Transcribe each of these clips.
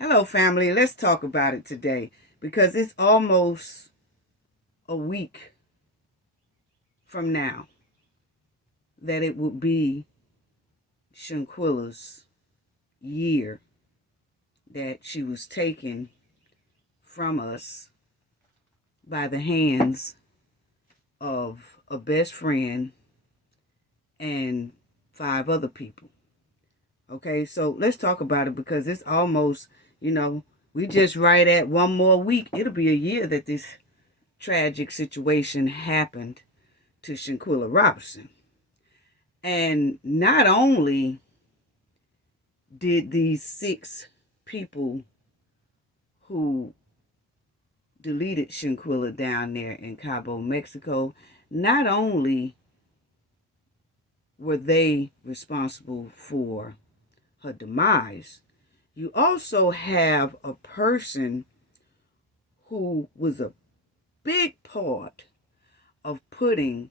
Hello, family. Let's talk about it today because it's almost a week from now that it will be Shanquilla's year that she was taken from us by the hands of a best friend and 5 other people. Okay, so let's talk about it because it's almost, we just right at one more week. It'll be a year that this tragic situation happened to Shanquilla Robinson. And not only did these 6 people who deleted Shanquilla down there in Cabo, Mexico, not only were they responsible for her demise, you also have a person who was a big part of putting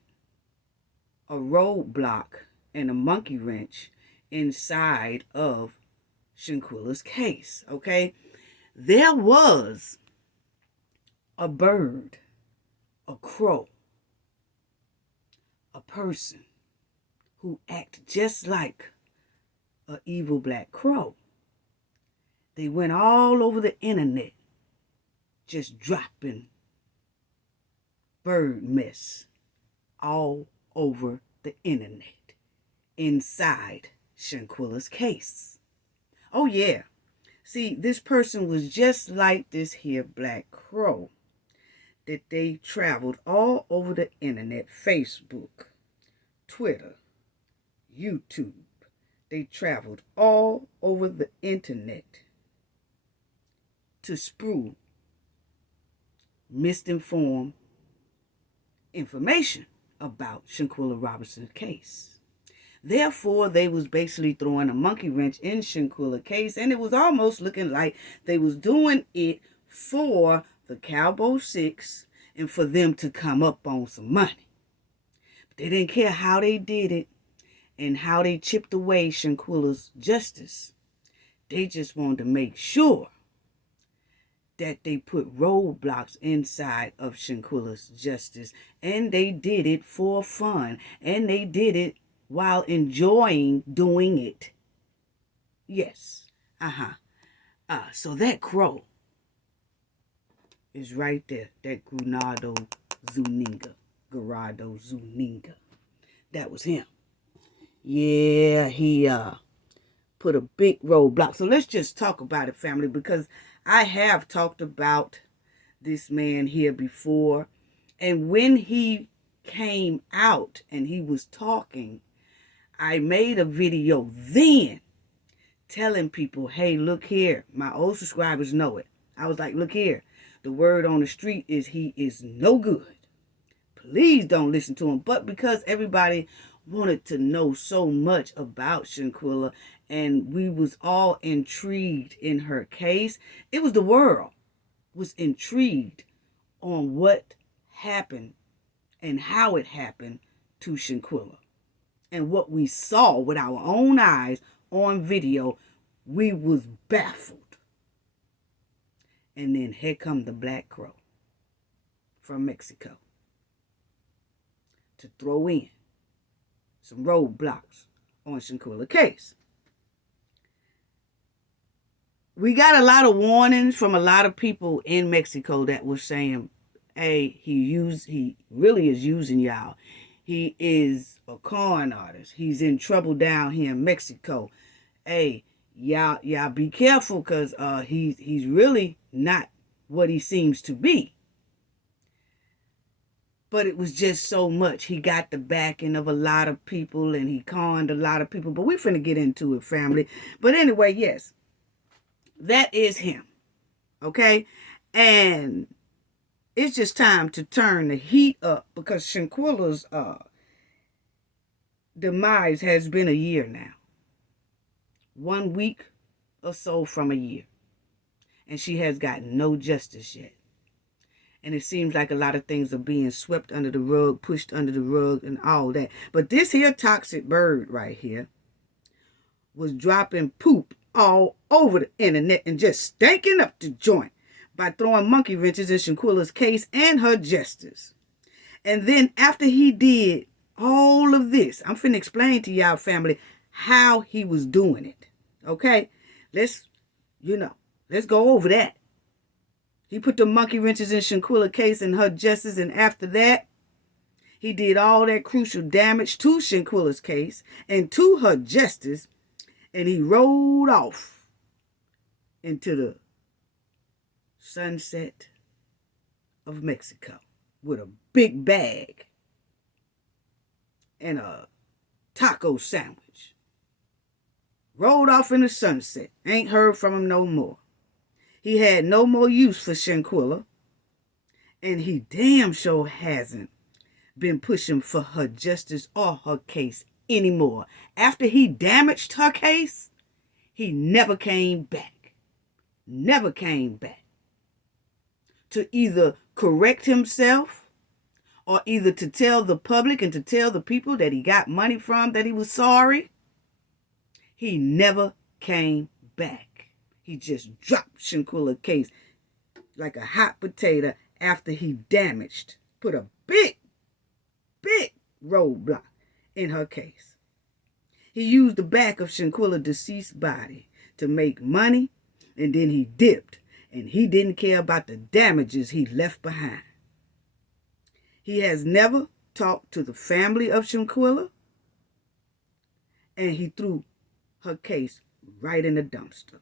a roadblock and a monkey wrench inside of Shanquilla's case, okay? There was a bird, a crow, a person who acted just like an evil black crow. They went all over the internet just dropping bird mess all over the internet inside Shanquilla's case. Oh yeah. See, this person was just like this here black crow that they traveled all over the internet, Facebook, Twitter, YouTube. They traveled all over the internet to spew misinformed information about Shanquilla Robinson's case. Therefore, they was basically throwing a monkey wrench in Shanquilla's case, and it was almost looking like they was doing it for the Cowboy 6 and for them to come up on some money. But they didn't care how they did it and how they chipped away Shanquilla's justice. They just wanted to make sure that they put roadblocks inside of Shanquilla's justice, and they did it for fun, and they did it while enjoying doing it. Yes. So that crow is right there. That Gerardo Zuniga. That was him. Yeah, he put a big roadblock. So let's just talk about it, family, because I have talked about this man here before. And when he came out and he was talking, I made a video then telling people, hey, look here. My old subscribers know it. I was like, look here. The word on the street is he is no good. Please don't listen to him. But because everybody wanted to know so much about Shanquilla and we was all intrigued in her case, it was the world was intrigued on what happened and how it happened to Shanquilla. And what we saw with our own eyes on video, we was baffled. And then here come the black crow from Mexico to throw in some roadblocks on Shanquilla's case. We got a lot of warnings from a lot of people in Mexico that were saying, hey, he really is using y'all. He is a con artist. He's in trouble down here in Mexico. Hey, y'all be careful because he's really not what he seems to be. But it was just so much. He got the backing of a lot of people and he conned a lot of people. But we finna get into it, family. But anyway, yes, that is him. Okay? And it's just time to turn the heat up because Shanquilla's demise has been a year now. 1 week or so from a year. And she has gotten no justice yet. And it seems like a lot of things are being swept under the rug, pushed under the rug, and all that. But this here toxic bird right here was dropping poop all over the internet and just stanking up the joint by throwing monkey wrenches in Shanquilla's case and her jesters. And then after he did all of this, I'm finna explain to y'all, family, how he was doing it. Okay? Let's go over that. He put the monkey wrenches in Shanquilla's case and her jesters, and after that, he did all that crucial damage to Shanquilla's case and to her jesters, and he rode off into the sunset of Mexico with a big bag and a taco sandwich. Rode off in the sunset. Ain't heard from him no more. He had no more use for Shanquilla, and he damn sure hasn't been pushing for her justice or her case anymore. After he damaged her case, he never came back. Never came back to either correct himself or either to tell the public and to tell the people that he got money from that he was sorry. He never came back. He just dropped Shanquilla's case like a hot potato after he damaged, put a big roadblock in her case. He used the back of Shanquilla's deceased body to make money, and then he dipped, and he didn't care about the damages he left behind. He has never talked to the family of Shanquilla, and he threw her case right in the dumpster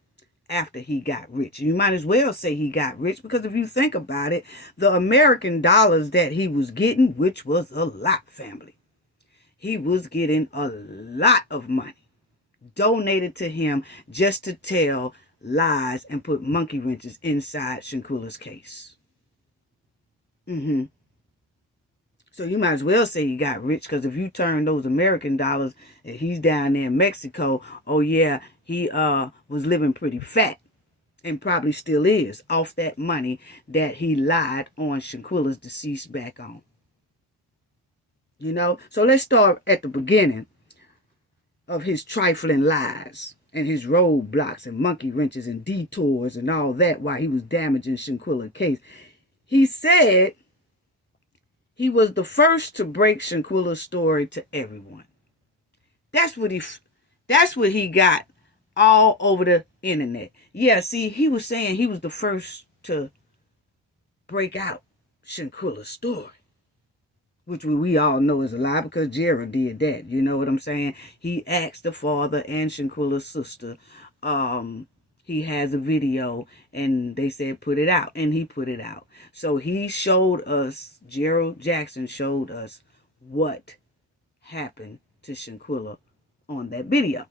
after he got rich. You might as well say he got rich, because if you think about it, the American dollars that he was getting, which was a lot, family, he was getting a lot of money donated to him just to tell lies and put monkey wrenches inside Shanquilla's case. So you might as well say he got rich, because if you turn those American dollars and he's down there in Mexico, oh yeah, he was living pretty fat, and probably still is, off that money that he lied on Shanquilla's deceased back on. You know? So let's start at the beginning of his trifling lies and his roadblocks and monkey wrenches and detours and all that while he was damaging Shanquilla's case. He said he was the first to break Shanquilla's story to everyone. That's what he got all over the internet. Yeah, see, he was saying he was the first to break out Shanquilla's story, which we all know is a lie, because Gerald did that. You know what I'm saying? He asked the father and Shanquilla's sister. He has a video, and they said put it out, and he put it out. So he showed us, Gerald Jackson showed us what happened to Shanquilla on that video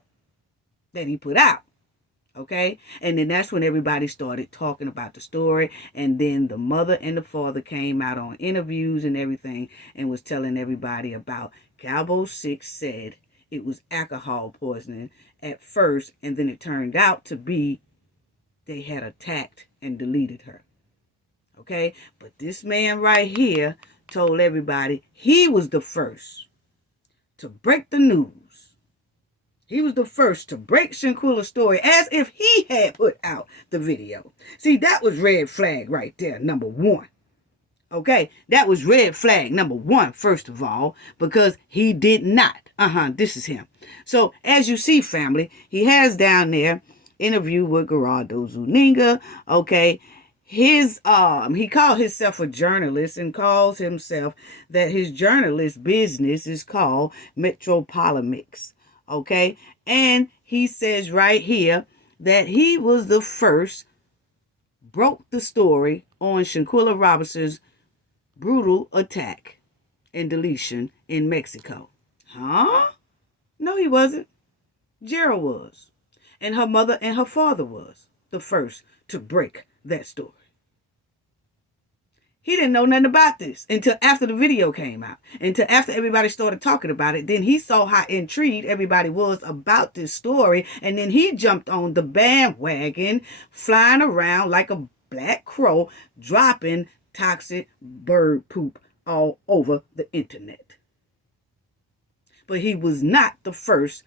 that he put out. Okay? And then that's when everybody started talking about the story. And then the mother and the father came out on interviews and everything and was telling everybody about Cowboy 6 said it was alcohol poisoning at first. And then it turned out to be they had attacked and deleted her. Okay? But this man right here told everybody he was the first to break the news. He was the first to break Shanquilla's story as if he had put out the video. See, that was red flag right there, number one. Okay, that was red flag number one, first of all, because he did not. This is him. So, as you see, family, he has down there interview with Gerardo Zuniga. Okay, he called himself a journalist and calls himself that his journalist business is called Metropolimics. Okay, and he says right here that he was the first, broke the story on Shanquilla Robinson's brutal attack and deletion in Mexico. Huh? No, he wasn't. Gerald was. And her mother and her father was the first to break that story. He didn't know nothing about this until after the video came out. Until after everybody started talking about it. Then he saw how intrigued everybody was about this story. And then he jumped on the bandwagon, flying around like a black crow, dropping toxic bird poop all over the internet. But he was not the first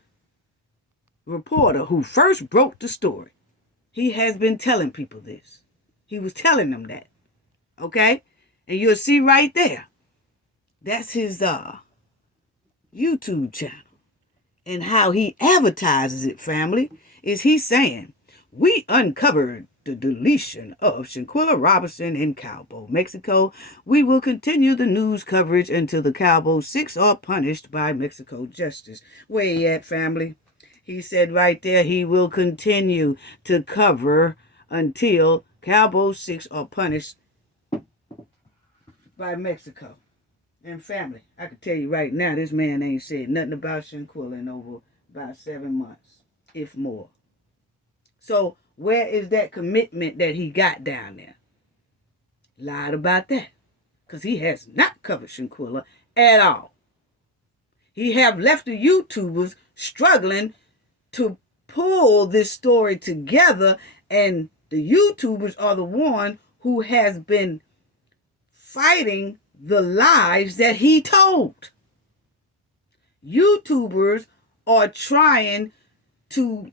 reporter who first broke the story. He has been telling people this. He was telling them that. Okay? And you'll see right there. That's his YouTube channel. And how he advertises it, family, is he saying, we uncovered the deletion of Shanquilla Robinson in Cabo, Mexico. We will continue the news coverage until the Cabo 6 are punished by Mexico justice. Where you at, family? He said right there he will continue to cover until Cabo 6 are punished by Mexico. And family, I can tell you right now, this man ain't said nothing about Shanquilla in over about 7 months, if more. So where is that commitment that he got down there? Lied about that. Because he has not covered Shanquilla at all. He have left the YouTubers struggling to pull this story together, and the YouTubers are the one who has been fighting the lies that he told. YouTubers are trying to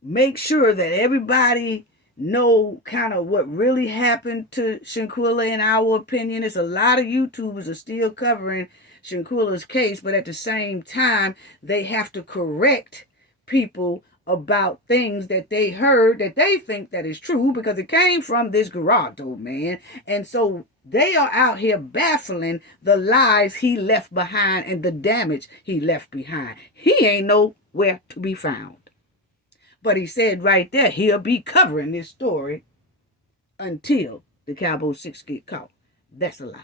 make sure that everybody know kind of what really happened to Shanquilla. In our opinion, it's a lot of YouTubers are still covering Shanquilla's case, but at the same time, they have to correct people about things that they heard that they think that is true because it came from this Gerardo man. And so they are out here baffling the lies he left behind and the damage he left behind. He ain't nowhere to be found. But he said right there, he'll be covering this story until the Cabo 6 get caught. That's a lie.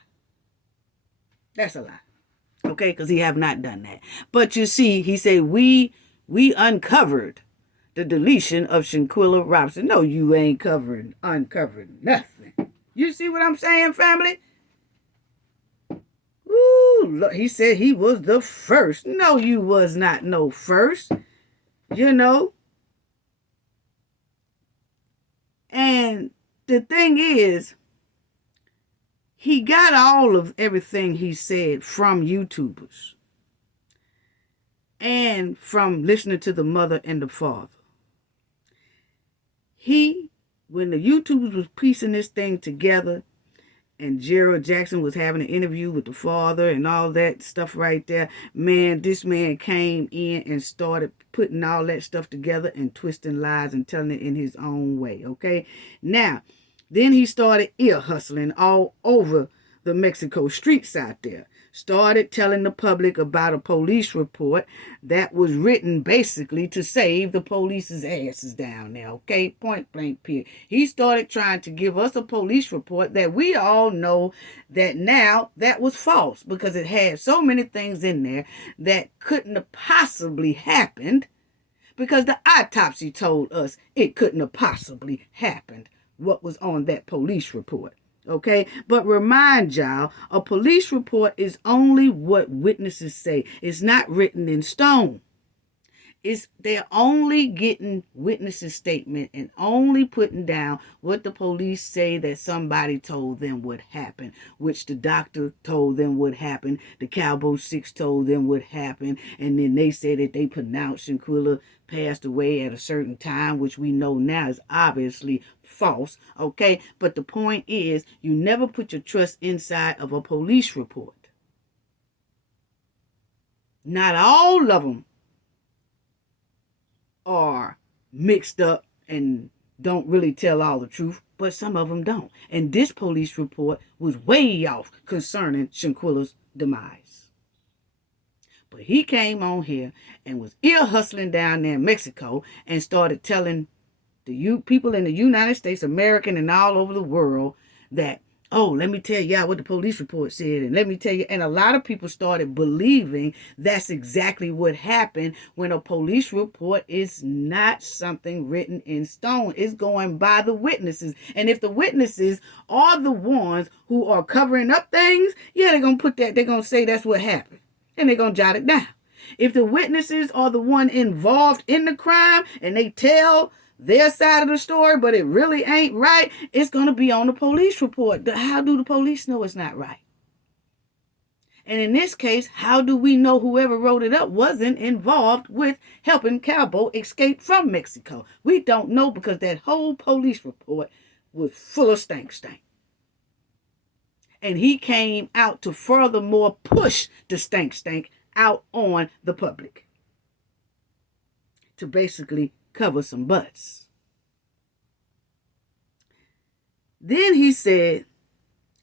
That's a lie. Okay, because he have not done that. But you see, he said, we uncovered the deletion of Shanquilla Robinson. No, you ain't uncovered nothing. You see what I'm saying, family? Ooh, look, he said he was the first. No, you was not no first. You know. And the thing is, he got all of everything he said from YouTubers and from listening to the mother and the father. When the YouTubers was piecing this thing together and Gerald Jackson was having an interview with the father and all that stuff right there, man, this man came in and started putting all that stuff together and twisting lies and telling it in his own way, okay? Now, then he started ear hustling all over the Mexico streets out there. Started telling the public about a police report that was written basically to save the police's asses down there, okay? Point blank period. He started trying to give us a police report that we all know that now that was false because it had so many things in there that couldn't have possibly happened because the autopsy told us it couldn't have possibly happened what was on that police report. Okay, but remind y'all, a police report is only what witnesses say. It's not written in stone. They're only getting witnesses' statement and only putting down what the police say that somebody told them would happen, which the doctor told them would happen, the Cabo 6 told them would happen, and then they said that they pronounced Shanquilla passed away at a certain time, which we know now is obviously false, okay? But the point is, you never put your trust inside of a police report. Not all of them are mixed up and don't really tell all the truth, but some of them don't. And this police report was way off concerning Shanquilla's demise. But he came on here and was ear hustling down there in Mexico and started telling the people in the United States, American and all over the world that, oh, let me tell y'all what the police report said. And let me tell you, and a lot of people started believing that's exactly what happened when a police report is not something written in stone. It's going by the witnesses. And if the witnesses are the ones who are covering up things, yeah, they're going to put that, they're going to say that's what happened. And they're going to jot it down. If the witnesses are the one involved in the crime and they tell their side of the story, but it really ain't right, it's going to be on the police report. How do the police know it's not right? And in this case, how do we know whoever wrote it up wasn't involved with helping Cabo escape from Mexico? We don't know because that whole police report was full of stank. And he came out to furthermore push the stank out on the public to basically cover some butts. Then he said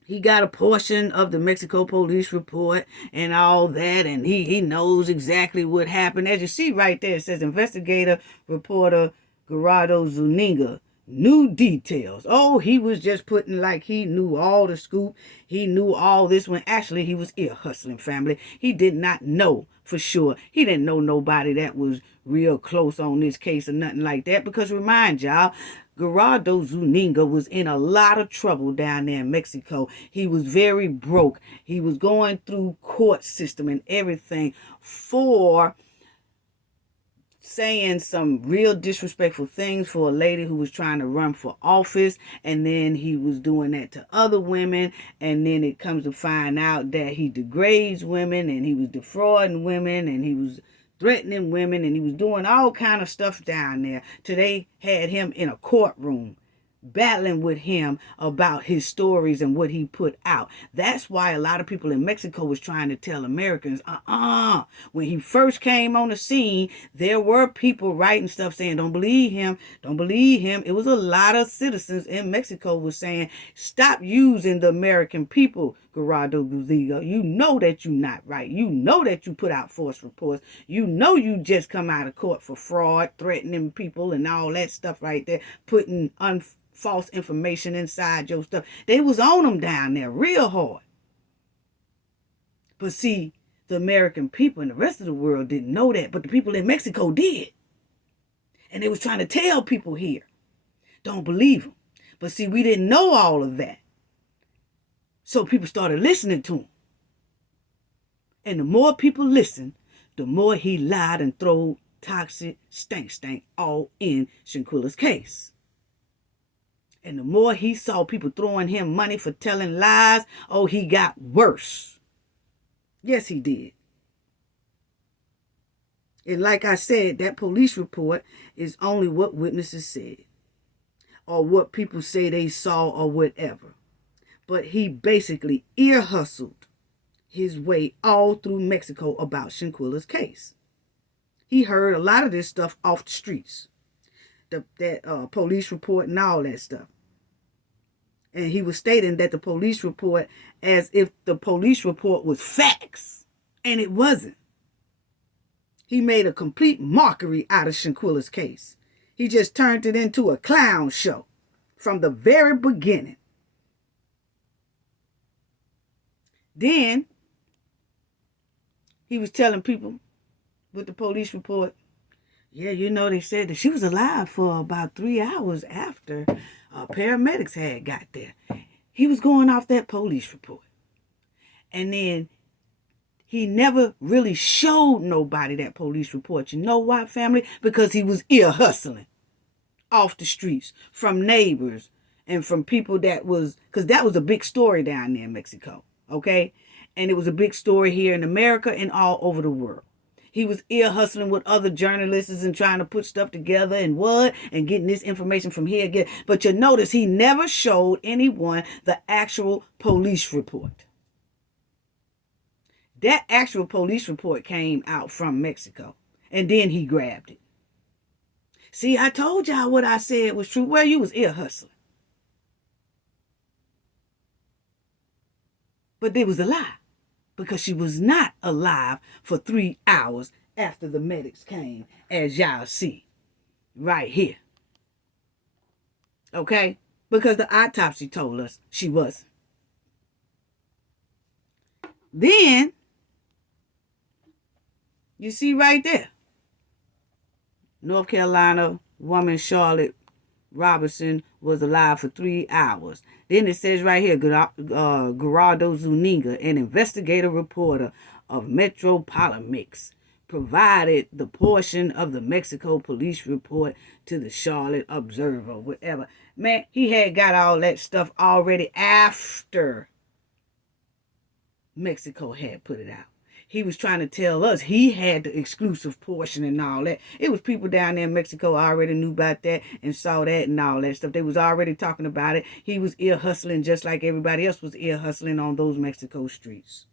he got a portion of the Mexico police report and all that, and he knows exactly what happened. As you see right there, it says investigator reporter Gerardo Zuniga, new details. Oh, he was just putting like he knew all the scoop. He knew all this when actually he was ear hustling, family. He did not know for sure. He didn't know nobody that was real close on this case or nothing like that, because remind y'all, Gerardo Zuniga was in a lot of trouble down there in Mexico. He was very broke. He was going through court system and everything for saying some real disrespectful things for a lady who was trying to run for office, and then he was doing that to other women, and then it comes to find out that he degrades women, and he was defrauding women, and he was threatening women, and he was doing all kind of stuff down there till they had him in a courtroom battling with him about his stories and what he put out. That's why a lot of people in Mexico was trying to tell Americans, when he first came on the scene, there were people writing stuff saying, don't believe him, don't believe him. It was a lot of citizens in Mexico was saying, stop using the American people, Gerardo Zuniga. You know that you're not right. You know that you put out false reports. You know you just come out of court for fraud, threatening people and all that stuff right there, putting false information inside your stuff. They was on them down there real hard. But see, the American people and the rest of the world didn't know that, but the people in Mexico did. And they was trying to tell people here, don't believe them. But see, we didn't know all of that. So people started listening to him. And the more people listened, the more he lied and threw toxic stank all in Shanquilla's case. And the more he saw people throwing him money for telling lies, oh, he got worse. Yes, he did. And like I said, that police report is only what witnesses said, or what people say they saw, or whatever. But he basically ear hustled his way all through Mexico about Shanquilla's case. He heard a lot of this stuff off the streets. That police report and all that stuff. And he was stating that the police report as if the police report was facts. And it wasn't. He made a complete mockery out of Shanquilla's case. He just turned it into a clown show from the very beginning. Then he was telling people with the police report, yeah, you know, they said that she was alive for about 3 hours after paramedics had got there. He was going off that police report. And then he never really showed nobody that police report. You know why, family? Because he was ear hustling off the streets from neighbors and from people that was, because that was a big story down there in Mexico, okay? And it was a big story here in America and all over the world. He was ear hustling with other journalists and trying to put stuff together and getting this information from here again. But you notice he never showed anyone the actual police report. That actual police report came out from Mexico, and then he grabbed it. See, I told y'all what I said was true. Well, you was ear hustling. But it was a lie, because she was not alive for 3 hours after the medics came, as y'all see right here. Okay? Because the autopsy told us she wasn't. Then, you see right there, North Carolina woman Charlotte Robinson was alive for 3 hours. Then it says right here, Gerardo Zuniga, an investigative reporter of Metro Paramedics, provided the portion of the Mexico police report to the Charlotte Observer, whatever. Man, he had got all that stuff already after Mexico had put it out. He was trying to tell us he had the exclusive portion and all that. It was people down there in Mexico already knew about that and saw that and all that stuff. They was already talking about it. He was ear hustling just like everybody else was ear hustling on those Mexico streets.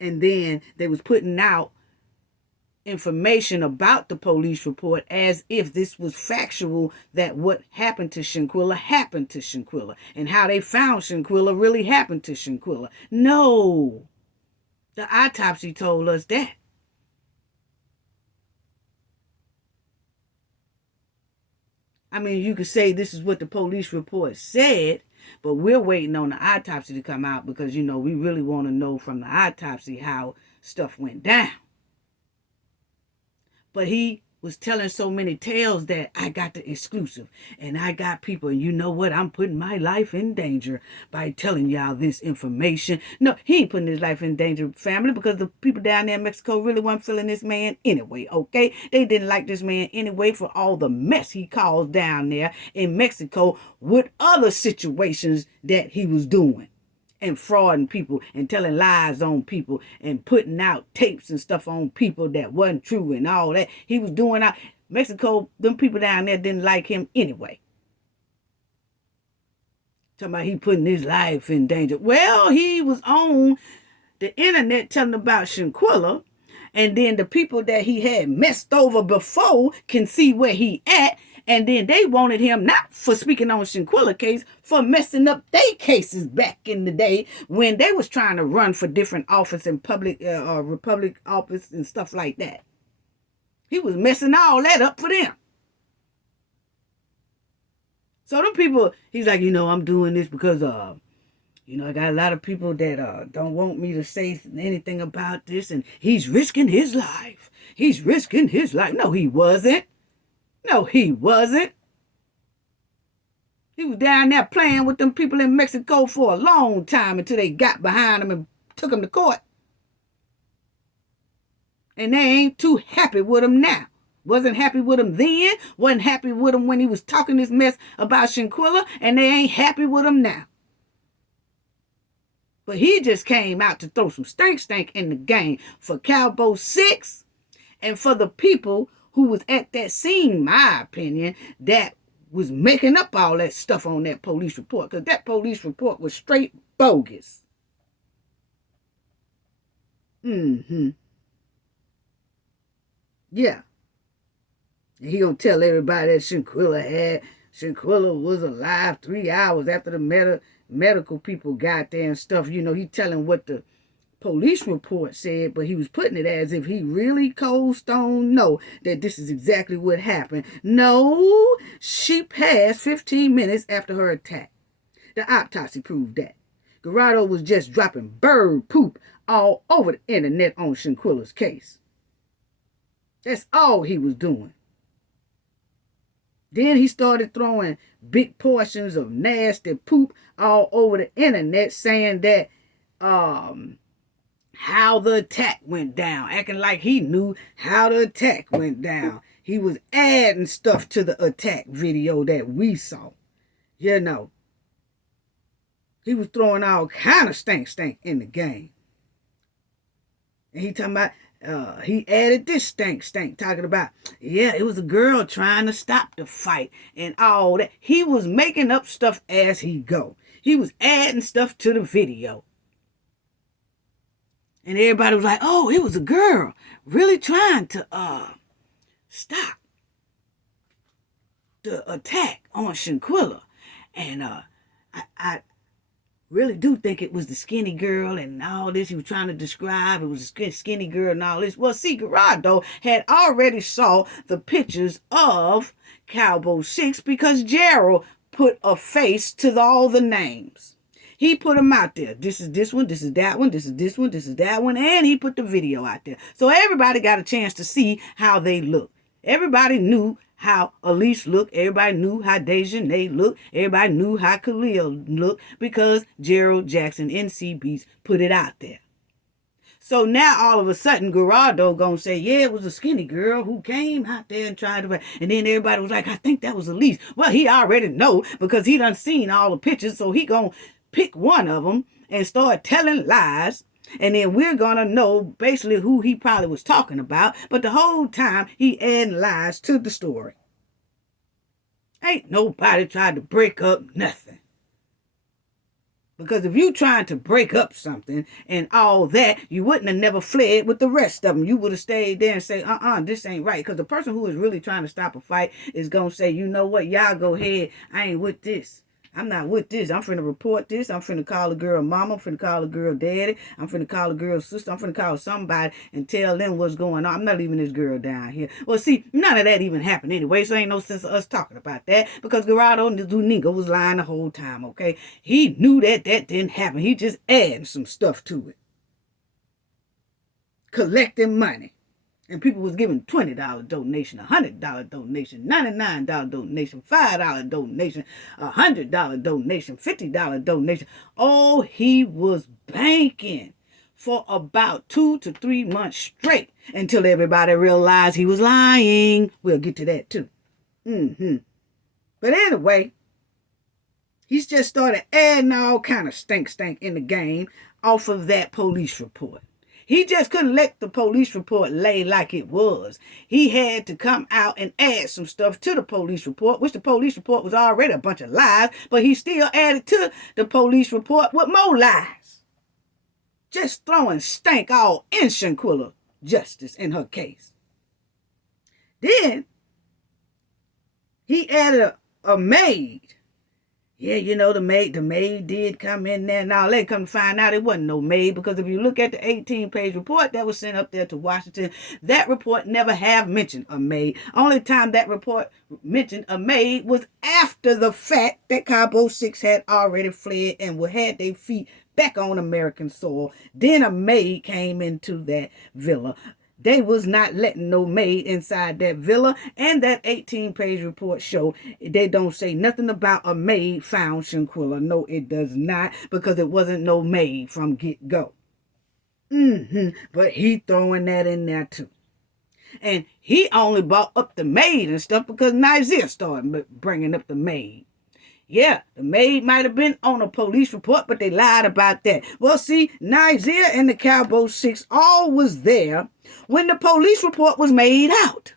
And then they was putting out information about the police report as if this was factual, that what happened to Shanquilla and how they found Shanquilla really happened to Shanquilla. No, the autopsy told us that. I mean, you could say this is what the police report said, but we're waiting on the autopsy to come out because, you know, we really want to know from the autopsy how stuff went down. But he was telling so many tales that I got the exclusive. And I got people, and you know what? I'm putting my life in danger by telling y'all this information. No, he ain't putting his life in danger, family, because the people down there in Mexico really weren't feeling this man anyway, okay? They didn't like this man anyway for all the mess he caused down there in Mexico with other situations that he was doing. And frauding people and telling lies on people and putting out tapes and stuff on people that wasn't true and all that. He was doing out. Mexico, them people down there didn't like him anyway. Talking about he putting his life in danger. Well, he was on the internet telling about Shanquilla, and then the people that he had messed over before can see where he at. And then they wanted him not for speaking on Shanquilla case, for messing up their cases back in the day when they was trying to run for different office in public republic office and stuff like that. He was messing all that up for them. So them people, he's like, you know, I'm doing this because you know, I got a lot of people that don't want me to say anything about this, and he's risking his life. He's risking his life. No, he wasn't. No, he wasn't. He was down there playing with them people in Mexico for a long time until they got behind him and took him to court. And they ain't too happy with him now. Wasn't happy with him then. Wasn't happy with him when he was talking this mess about Shanquilla. And they ain't happy with him now. But he just came out to throw some stank in the game for Cowboy 6 and for the people who was at that scene, my opinion, that was making up all that stuff on that police report. Because that police report was straight bogus. Yeah. And he gonna tell everybody that Shanquilla was alive 3 hours after the medical people got there and stuff. You know, he telling what the police report said, but he was putting it as if he really cold stone know that this is exactly what happened. No, she passed 15 minutes after her attack. The autopsy proved that. Gerardo was just dropping bird poop all over the internet on Shanquilla's case. That's all he was doing. Then he started throwing big portions of nasty poop all over the internet, saying that how the attack went down, acting like he knew how the attack went down. He was adding stuff to the attack video that we saw. You know, he was throwing all kind of stank in the game. And he talking about, he added this stank, talking about, yeah, it was a girl trying to stop the fight and all that. He was making up stuff as he go. He was adding stuff to the video. And everybody was like, oh, it was a girl really trying to stop the attack on Shanquilla. And I really do think it was the skinny girl and all this he was trying to describe. It was a skinny girl and all this. Well, see, Gerardo had already saw the pictures of Cowboy 6 because Gerald put a face to all the names. He put them out there. This is this one, this is that one, this is this one, this is that one, and he put the video out there. So everybody got a chance to see how they look. Everybody knew how Elise looked. Everybody knew how Dejanay looked. Everybody knew how Khalil looked because Gerald Jackson, NC Beats, put it out there. So now all of a sudden, Gerardo gonna say, yeah, it was a skinny girl who came out there and tried to, and then everybody was like, I think that was Elise. Well, he already know because he done seen all the pictures, so he gonna pick one of them and start telling lies. And then we're going to know basically who he probably was talking about. But the whole time, he adding lies to the story. Ain't nobody tried to break up nothing. Because if you trying to break up something and all that, you wouldn't have never fled with the rest of them. You would have stayed there and say, this ain't right. Because the person who is really trying to stop a fight is going to say, you know what, y'all go ahead. I ain't with this. I'm not with this. I'm finna report this. I'm finna call the girl mama. I'm finna call the girl daddy. I'm finna call the girl sister. I'm finna call somebody and tell them what's going on. I'm not leaving this girl down here. Well, see, none of that even happened anyway, so ain't no sense of us talking about that because Gerardo Zuniga was lying the whole time, okay? He knew that didn't happen. He just adding some stuff to it. Collecting money. And people was giving $20 donation, $100 donation, $99 donation, $5 donation, $100 donation, $50 donation. Oh, he was banking for about 2 to 3 months straight until everybody realized he was lying. We'll get to that too. But anyway, he's just started adding all kind of stink in the game off of that police report. He just couldn't let the police report lay like it was. He had to come out and add some stuff to the police report, which the police report was already a bunch of lies, but he still added to the police report with more lies. Just throwing stank all in Shanquilla justice in her case. Then he added a maid. Yeah, you know, the maid did come in there. Now, they come to find out it wasn't no maid, because if you look at the 18-page report that was sent up there to Washington, that report never have mentioned a maid. Only time that report mentioned a maid was after the fact that Cabo 6 had already fled and had their feet back on American soil. Then a maid came into that villa. They was not letting no maid inside that villa, and that 18-page report show they don't say nothing about a maid found Shanquilla. No, it does not, because it wasn't no maid from get-go. But he throwing that in there too. And he only brought up the maid and stuff because Nizer started bringing up the maid. Yeah, the maid might have been on a police report, but they lied about that. Well, see, Nizer and the Cabo 6 all was there when the police report was made out.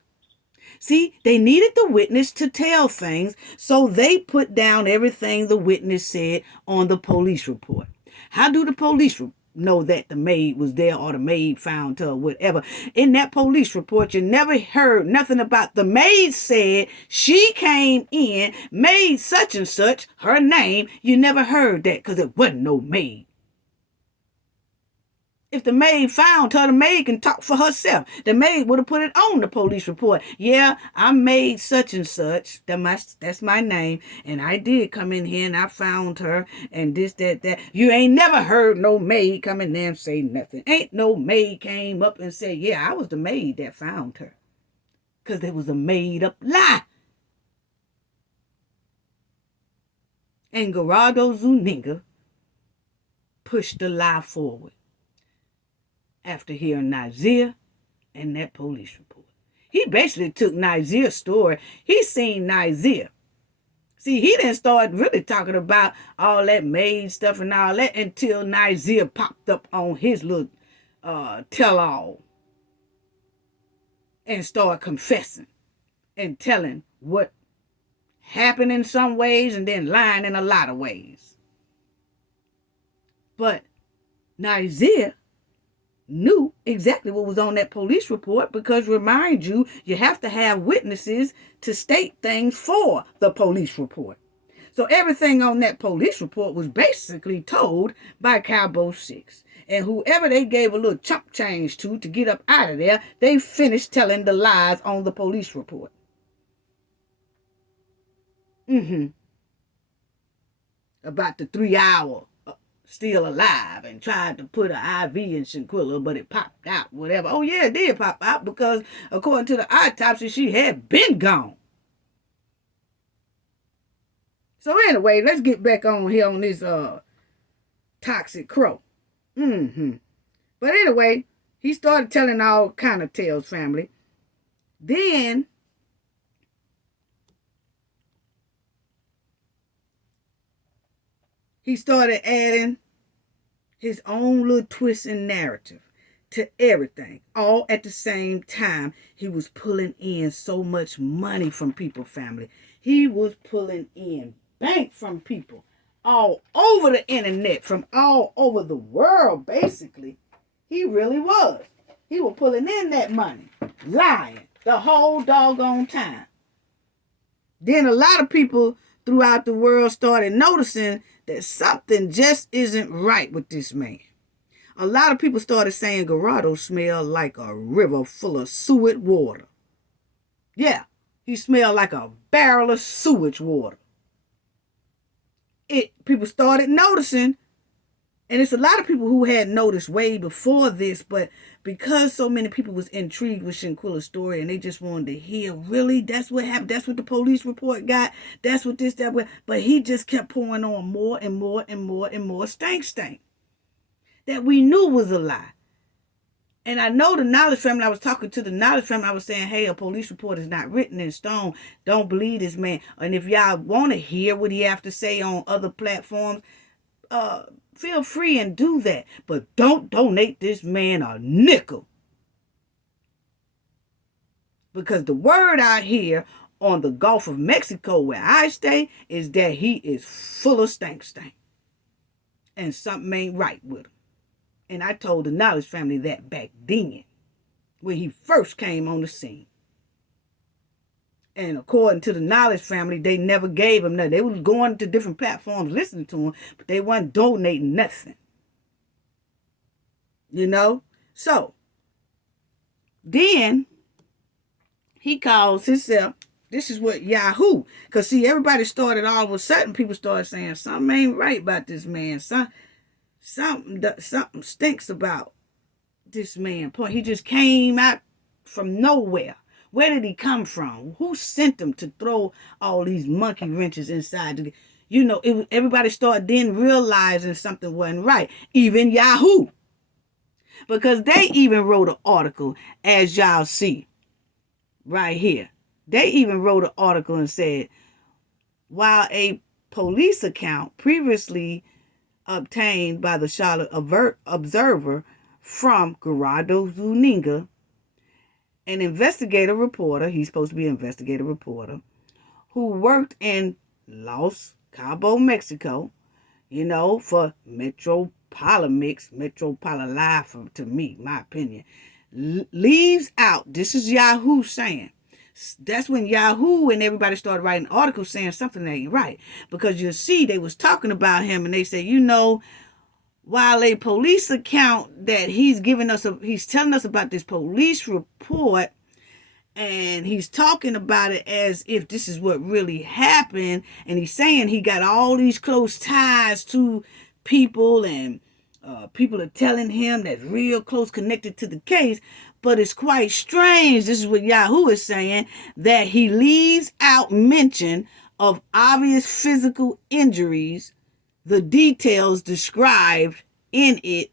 See, they needed the witness to tell things, so they put down everything the witness said on the police report. How do the police know that the maid was there or the maid found her or whatever? In that police report, you never heard nothing about the maid said she came in, maid such and such, her name. You never heard that because it wasn't no maid. If the maid found her, the maid can talk for herself. The maid would have put it on the police report. Yeah, I'm maid such and such. That's my name. And I did come in here and I found her and this, that. You ain't never heard no maid come in there and say nothing. Ain't no maid came up and said, yeah, I was the maid that found her. Because there was a made up lie. And Gerardo Zuniga pushed the lie forward after hearing Nizer and that police report. He basically took Nizer's story. He seen Nizer. See, he didn't start really talking about all that maid stuff and all that until Nizer popped up on his little tell-all and started confessing and telling what happened in some ways and then lying in a lot of ways. But Nizer knew exactly what was on that police report because, remind you, you have to have witnesses to state things for the police report. So everything on that police report was basically told by Cabo 6. And whoever they gave a little chump change to get up out of there, they finished telling the lies on the police report. About the 3 hour still alive and tried to put an IV in Shanquilla, but it popped out, whatever. Oh, yeah, it did pop out because, according to the autopsy, she had been gone. So anyway, let's get back on here on this toxic crow. But anyway, he started telling all kind of tales, family. Then he started adding his own little twist and narrative to everything, all at the same time. He was pulling in so much money from people, family. He was pulling in bank from people all over the internet, from all over the world, basically. He really was. He was pulling in that money, lying the whole doggone time. Then a lot of people throughout the world started noticing that something just isn't right with this man. A lot of people started saying Gerardo smelled like a river full of sewage water. Yeah, he smelled like a barrel of sewage water. People started noticing, and it's a lot of people who had noticed way before this, but because so many people was intrigued with Shanquilla's story and they just wanted to hear, really, that's what happened, that's what the police report got, that's what this, that, but he just kept pouring on more and more and more and more stank that we knew was a lie. And I know the knowledge family, I was talking to the knowledge family, I was saying, hey, a police report is not written in stone. Don't believe this man. And if y'all want to hear what he have to say on other platforms, feel free and do that. But don't donate this man a nickel. Because the word out here on the Gulf of Mexico where I stay is that he is full of stank. And something ain't right with him. And I told the knowledge family that back then, when he first came on the scene. And according to the knowledge family, they never gave him nothing. They was going to different platforms listening to him, but they weren't donating nothing. You know? So, then he calls himself, this is what Yahoo, because see, everybody started all of a sudden, people started saying, something ain't right about this man. Something stinks about this man. He just came out from nowhere. Where did he come from? Who sent him to throw all these monkey wrenches inside? Everybody started then realizing something wasn't right. Even Yahoo. Because they even wrote an article, as y'all see right here. They even wrote an article and said, while a police account previously obtained by the Charlotte Observer from Gerardo Zuniga, an investigative reporter, he's supposed to be an investigative reporter, who worked in Los Cabo, Mexico, for Metropol Life, to me, my opinion, leaves out, this is Yahoo saying, that's when Yahoo and everybody started writing articles saying something that ain't right. Because you see, they was talking about him and they said, while a police account that he's giving us, he's telling us about this police report, and he's talking about it as if this is what really happened. And he's saying he got all these close ties to people, and people are telling him that's real close connected to the case. But it's quite strange, this is what Yahoo is saying, that he leaves out mention of obvious physical injuries. The details described in it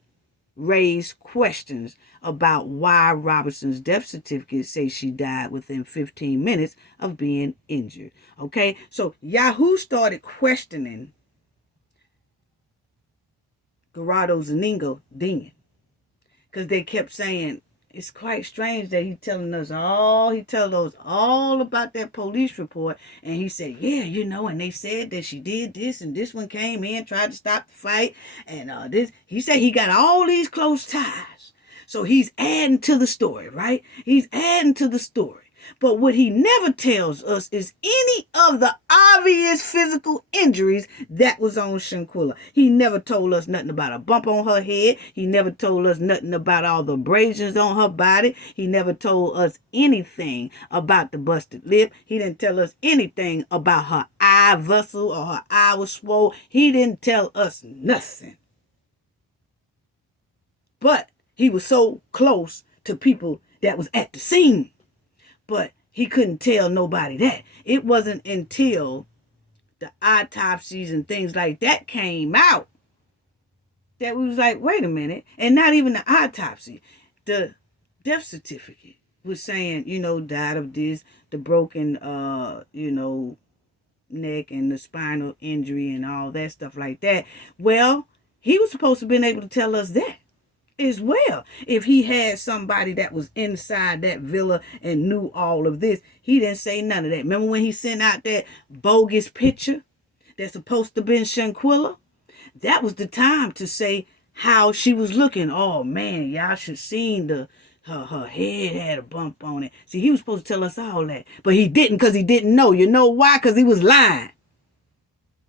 raise questions about why Robertson's death certificate says she died within 15 minutes of being injured. Okay, so Yahoo started questioning Gerardo Zuniga then, because they kept saying, it's quite strange that he telling us all about that police report. And he said, yeah, and they said that she did this, and this one came in, tried to stop the fight. And he said he got all these close ties. So he's adding to the story, right? He's adding to the story. But what he never tells us is any of the obvious physical injuries that was on Shanquilla. He never told us nothing about a bump on her head. He never told us nothing about all the abrasions on her body. He never told us anything about the busted lip. He didn't tell us anything about her eye vessel or her eye was swollen. He didn't tell us nothing. But he was so close to people that was at the scene. But he couldn't tell nobody that. It wasn't until the autopsies and things like that came out that we was like, wait a minute. And not even the autopsy. The death certificate was saying, died of this, the broken, neck and the spinal injury and all that stuff like that. Well, He was supposed to have been able to tell us that as well. If he had somebody that was inside that villa and knew all of this, he didn't say none of that. Remember when he sent out that bogus picture that's supposed to have been Shanquilla? That was the time to say how she was looking. Oh man, y'all should seen her head had a bump on it. See, he was supposed to tell us all that, but he didn't, because he didn't know. You know why? Because he was lying.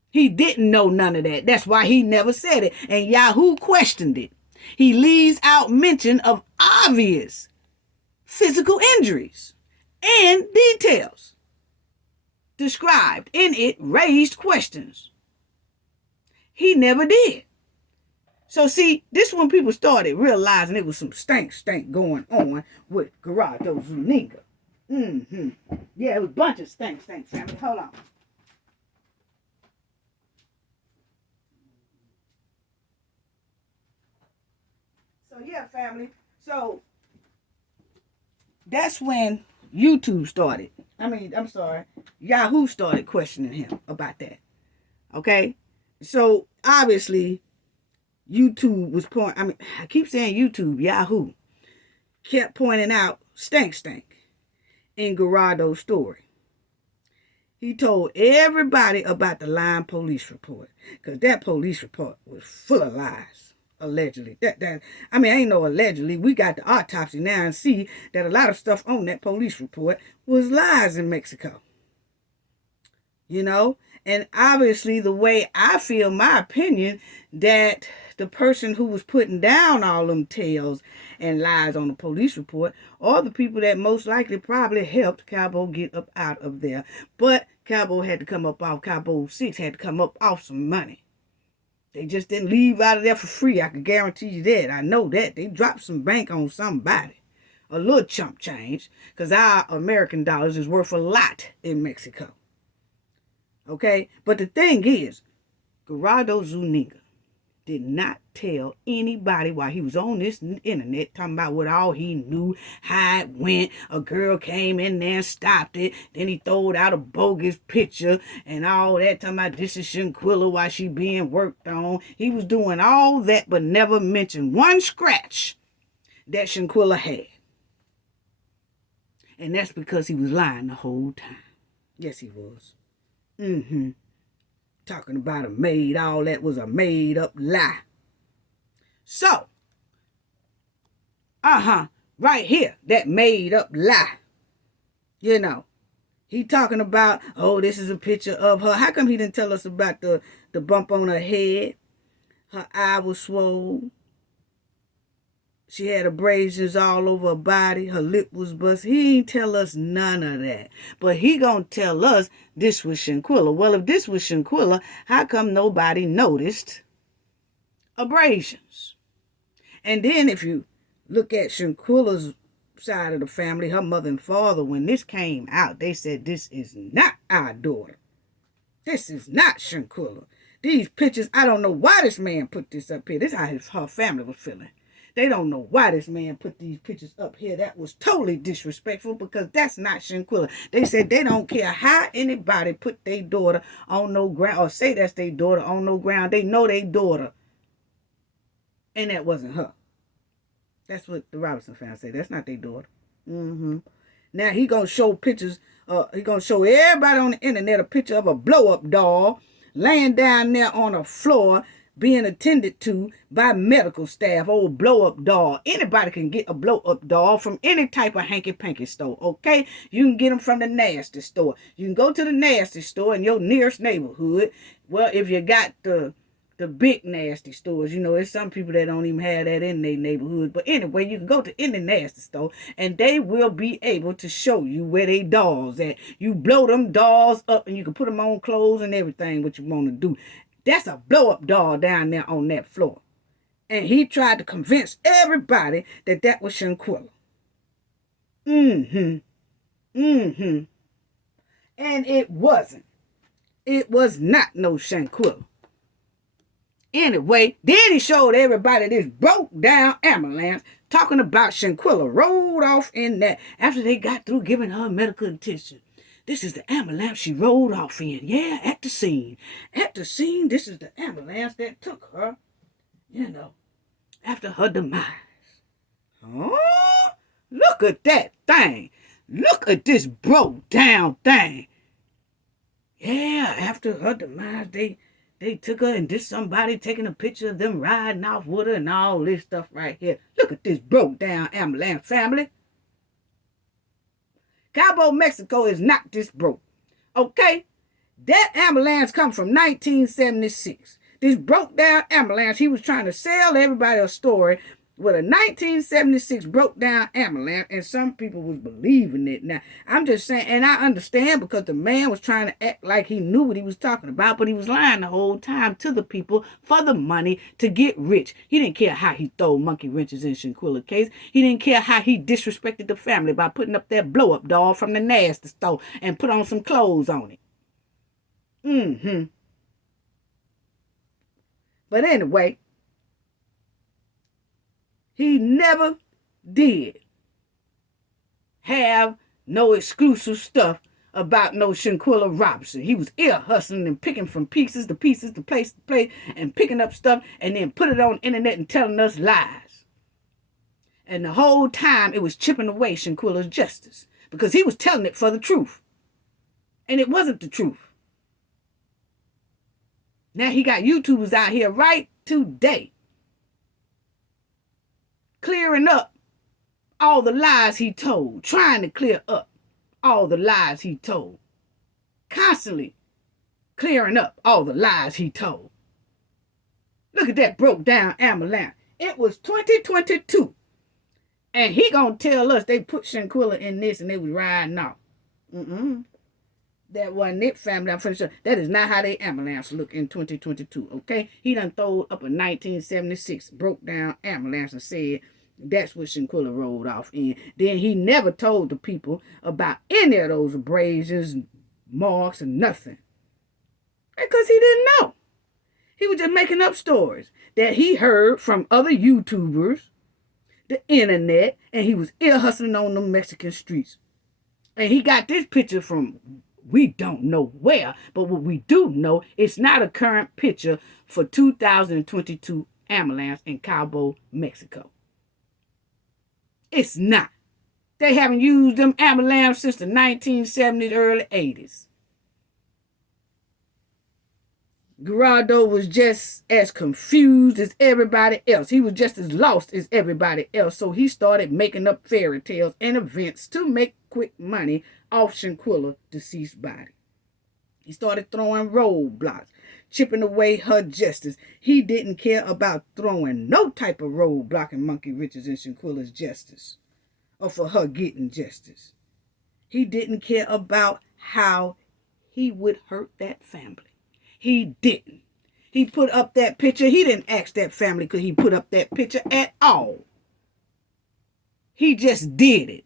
He didn't know none of that. That's why he never said it. And Yahoo questioned it. He leaves out mention of obvious physical injuries and details described in it raised questions. He never did. So see, this is when people started realizing it was some stank going on with Gerardo Zuniga. Yeah, it was a bunch of stank family. Hold on. So yeah, family. So that's when YouTube started. Yahoo started questioning him about that. Okay? So obviously YouTube was I keep saying YouTube, Yahoo kept pointing out stank in Gerardo's story. He told everybody about the lying police report, because that police report was full of lies, allegedly. Ain't no allegedly. We got the autopsy now and see that a lot of stuff on that police report was lies in Mexico. You know? And obviously, the way I feel, my opinion, that the person who was putting down all them tales and lies on the police report are the people that most likely probably helped Cabo get up out of there. But Cabo 6 had to come up off some money. They just didn't leave out of there for free. I can guarantee you that. I know that. They dropped some bank on somebody. A little chump change, because our American dollars is worth a lot in Mexico. Okay? But the thing is, Gerardo Zuniga did not tell anybody while he was on this internet talking about what all he knew, how it went. A girl came in there and stopped it. Then he throwed out a bogus picture and all that, talking about this is Shanquilla while she being worked on. He was doing all that, but never mentioned one scratch that Shanquilla had. And that's because he was lying the whole time. Yes, he was. Talking about a maid, all that was a made up lie. So, right here, that made up lie. You know, he talking about, oh, this is a picture of her. How come he didn't tell us about the bump on her head? Her eye was swollen. She had abrasions all over her body. Her lip was busted. He ain't tell us none of that. But he gonna tell us this was Shanquilla. Well, if this was Shanquilla, how come nobody noticed abrasions? And then if you look at Shanquilla's side of the family, her mother and father, when this came out, they said, this is not our daughter. This is not Shanquilla. These pictures, I don't know why this man put this up here. This is how her family was feeling. They don't know why this man put these pictures up here. That was totally disrespectful, because that's not Shanquilla. They said they don't care how anybody put their daughter on no ground or say that's their daughter on no ground. They know their daughter. And that wasn't her. That's what the Robinson family said. That's not their daughter. Now he gonna show pictures. He gonna show everybody on the internet a picture of a blow-up doll laying down there on the floor, being attended to by medical staff. Old blow-up doll. Anybody can get a blow-up doll from any type of hanky-panky store, okay? You can get them from the nasty store. You can go to the nasty store in your nearest neighborhood. Well, if you got the big nasty stores, you know, there's some people that don't even have that in their neighborhood. But anyway, you can go to any nasty store and they will be able to show you where they dolls at. You blow them dolls up and you can put them on clothes and everything what you want to do. That's a blow-up doll down there on that floor. And he tried to convince everybody that that was Shanquilla. And it wasn't. It was not no Shanquilla. Anyway, then he showed everybody this broke down ambulance talking about Shanquilla rolled off in that after they got through giving her medical attention. This is the ambulance she rolled off in. Yeah, at the scene. At the scene, this is the ambulance that took her you know, after her demise. Oh, look at that thing. Look at this broke down thing. Yeah, after her demise, they took her and did somebody taking a picture of them riding off with her and all this stuff right here. Look at this broke down ambulance family. Cabo, Mexico is not this broke. Okay? That ambulance come from 1976. This broke down ambulance, he was trying to sell everybody a story with a 1976 broke down ambulance, and some people was believing it. Now, I'm just saying, and I understand because the man was trying to act like he knew what he was talking about, but he was lying the whole time to the people for the money to get rich. He didn't care how he threw monkey wrenches in Shanquilla case. He didn't care how he disrespected the family by putting up that blow-up doll from the nasty store and put on some clothes on it. But anyway, he never did have no exclusive stuff about no Shanquilla Robinson. He was ear hustling and picking from pieces to place to place, and picking up stuff and then put it on the internet and telling us lies. And the whole time it was chipping away Shanquilla's justice because he was telling it for the truth. And it wasn't the truth. Now he got YouTubers out here right today clearing up all the lies he told, trying to clear up all the lies he told, constantly clearing up all the lies he told. Look at that broke down ambulance. It was 2022, and he gonna tell us they put Shanquilla in this and they was riding off. That wasn't it, family. I'm pretty sure that is not how they ambulance look in 2022, okay? He done throw up a 1976 broke down ambulance and said that's what Shanquilla rolled off in. Then he never told the people about any of those abrasions, marks, and nothing. Because he didn't know. He was just making up stories that he heard from other YouTubers, the internet, and he was ear hustling on the Mexican streets. And he got this picture from we don't know where, but what we do know, it's not a current picture for 2022 ambulance in Cabo, Mexico. It's not. They haven't used them ambulance since the 1970s, early 80s. Gerardo was just as confused as everybody else. He was just as lost as everybody else. So he started making up fairy tales and events to make quick money off Shanquilla's deceased body. He started throwing roadblocks, chipping away her justice. He didn't care about throwing no type of roadblock in Monkey Riches and Shanquilla's justice or for her getting justice. He didn't care about how he would hurt that family. He didn't. He put up that picture. He didn't ask that family could he put up that picture at all. He just did it.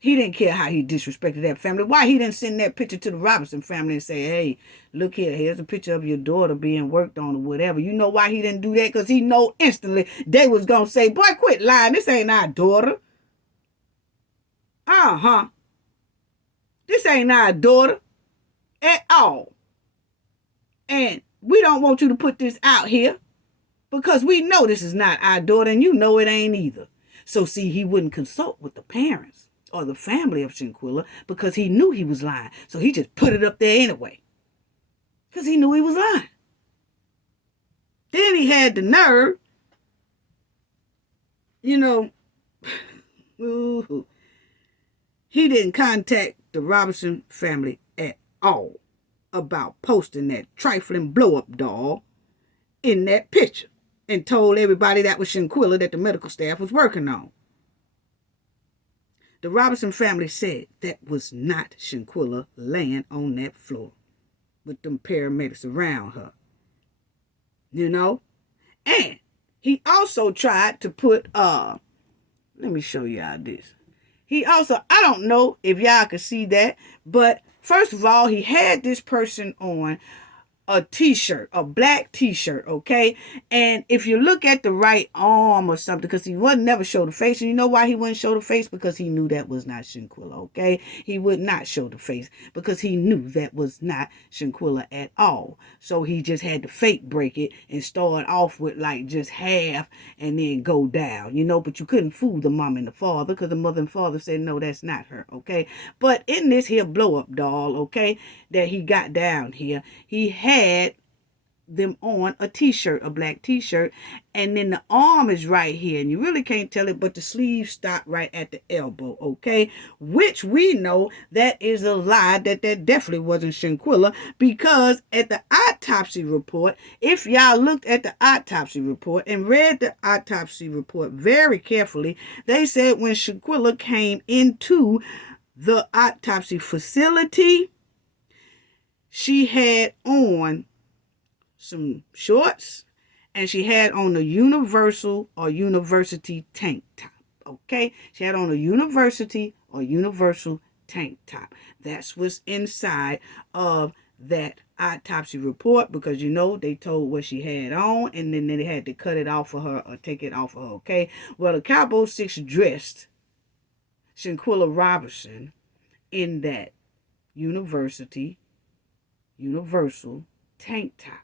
He didn't care how he disrespected that family. Why he didn't send that picture to the Robinson family and say, hey, look here, here's a picture of your daughter being worked on or whatever. You know why he didn't do that? Because he know instantly they was going to say, boy, quit lying. This ain't our daughter. This ain't our daughter at all. And we don't want you to put this out here because we know this is not our daughter and you know it ain't either. So see, he wouldn't consult with the parents or the family of Shanquilla because he knew he was lying. So he just put it up there anyway because he knew he was lying. Then he had the nerve, he didn't contact the Robinson family at all about posting that trifling blow-up doll in that picture and told everybody that was Shanquilla that the medical staff was working on. The Robinson family said that was not Shanquilla laying on that floor with them paramedics around her. And he also tried to put, let me show y'all this. He also, I don't know if y'all could see that, but first of all, he had this person on a t-shirt, a black t-shirt, okay? And if you look at the right arm or something, because he wouldn't never show the face, and you know why he wouldn't show the face? Because he knew that was not Shanquilla, okay? He would not show the face because he knew that was not Shanquilla at all. So he just had to fake break it and start off with like just half and then go down, you know? But you couldn't fool the mom and the father because the mother and father said, no, that's not her, okay? But in this here blow-up doll, okay, that he got down here, he had them on a t-shirt, a black t-shirt, and then the arm is right here, and you really can't tell it, but the sleeve stop right at the elbow, okay? Which we know that is a lie, that definitely wasn't Shanquilla, because at the autopsy report, if y'all looked at the autopsy report and read the autopsy report very carefully, they said when Shanquilla came into the autopsy facility, she had on some shorts and she had on a universal or university tank top, okay? She had on a university or universal tank top. That's what's inside of that autopsy report, because you know they told what she had on and then they had to cut it off for her or take it off of her, okay? Well, the Cowboy 6 dressed Shanquilla Robinson in that universal tank top,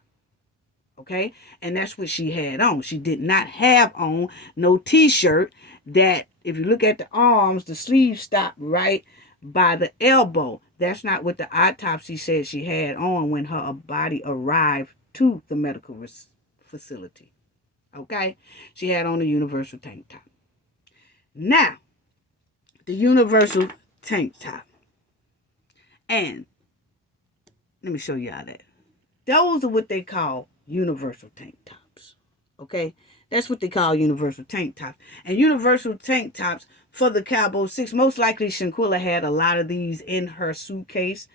okay? And that's what she had on. She did not have on no t-shirt that, if you look at the arms, the sleeve stopped right by the elbow. That's not what the autopsy said she had on when her body arrived to the medical facility, okay? She had on a universal tank top. Now, the universal tank top. And let me show y'all that. Those are what they call universal tank tops, okay? That's what they call universal tank tops. And universal tank tops for the Cowboy 6, most likely Shanquilla had a lot of these in her suitcase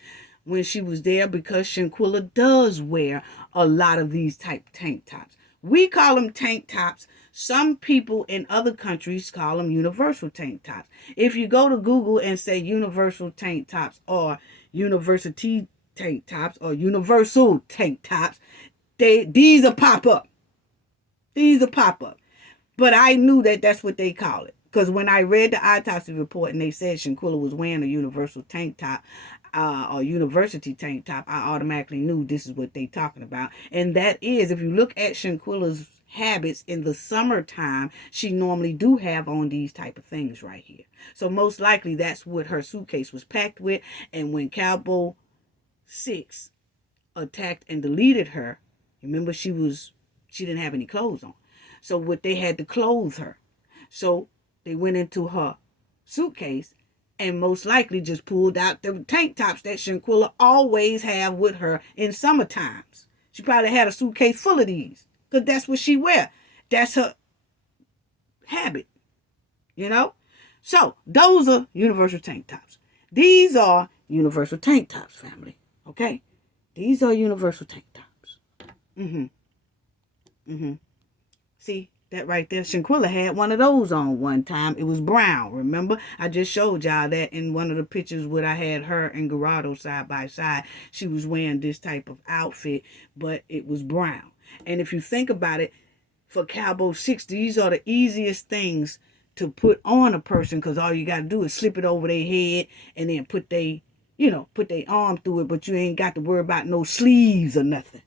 when she was there, because Shanquilla does wear a lot of these type tank tops. We call them tank tops. Some people in other countries call them universal tank tops. If you go to Google and say universal tank tops or university tank tops or universal tank tops, these will pop up. These will pop up. But I knew that that's what they call it, because when I read the autopsy report and they said Shanquilla was wearing a universal tank top or university tank top, I automatically knew this is what they talking about. And that is, if you look at Shanquilla's habits in the summertime, she normally do have on these type of things right here. So most likely that's what her suitcase was packed with. And when Cowboy 6 attacked and deleted her, remember she didn't have any clothes on. So what, they had to clothe her. So they went into her suitcase and most likely just pulled out the tank tops that Shanquilla always have with her in summer times. She probably had a suitcase full of these, because that's what she wear. That's her habit, you know? So those are universal tank tops. These are universal tank tops, family, okay? These are universal tank tops. See, that right there, Shanquilla had one of those on one time. It was brown, remember? I just showed y'all that in one of the pictures where I had her and Gerardo side by side. She was wearing this type of outfit, but it was brown. And if you think about it, for Cowboy 6, these are the easiest things to put on a person, because all you got to do is slip it over their head and then put their arm through it, but you ain't got to worry about no sleeves or nothing.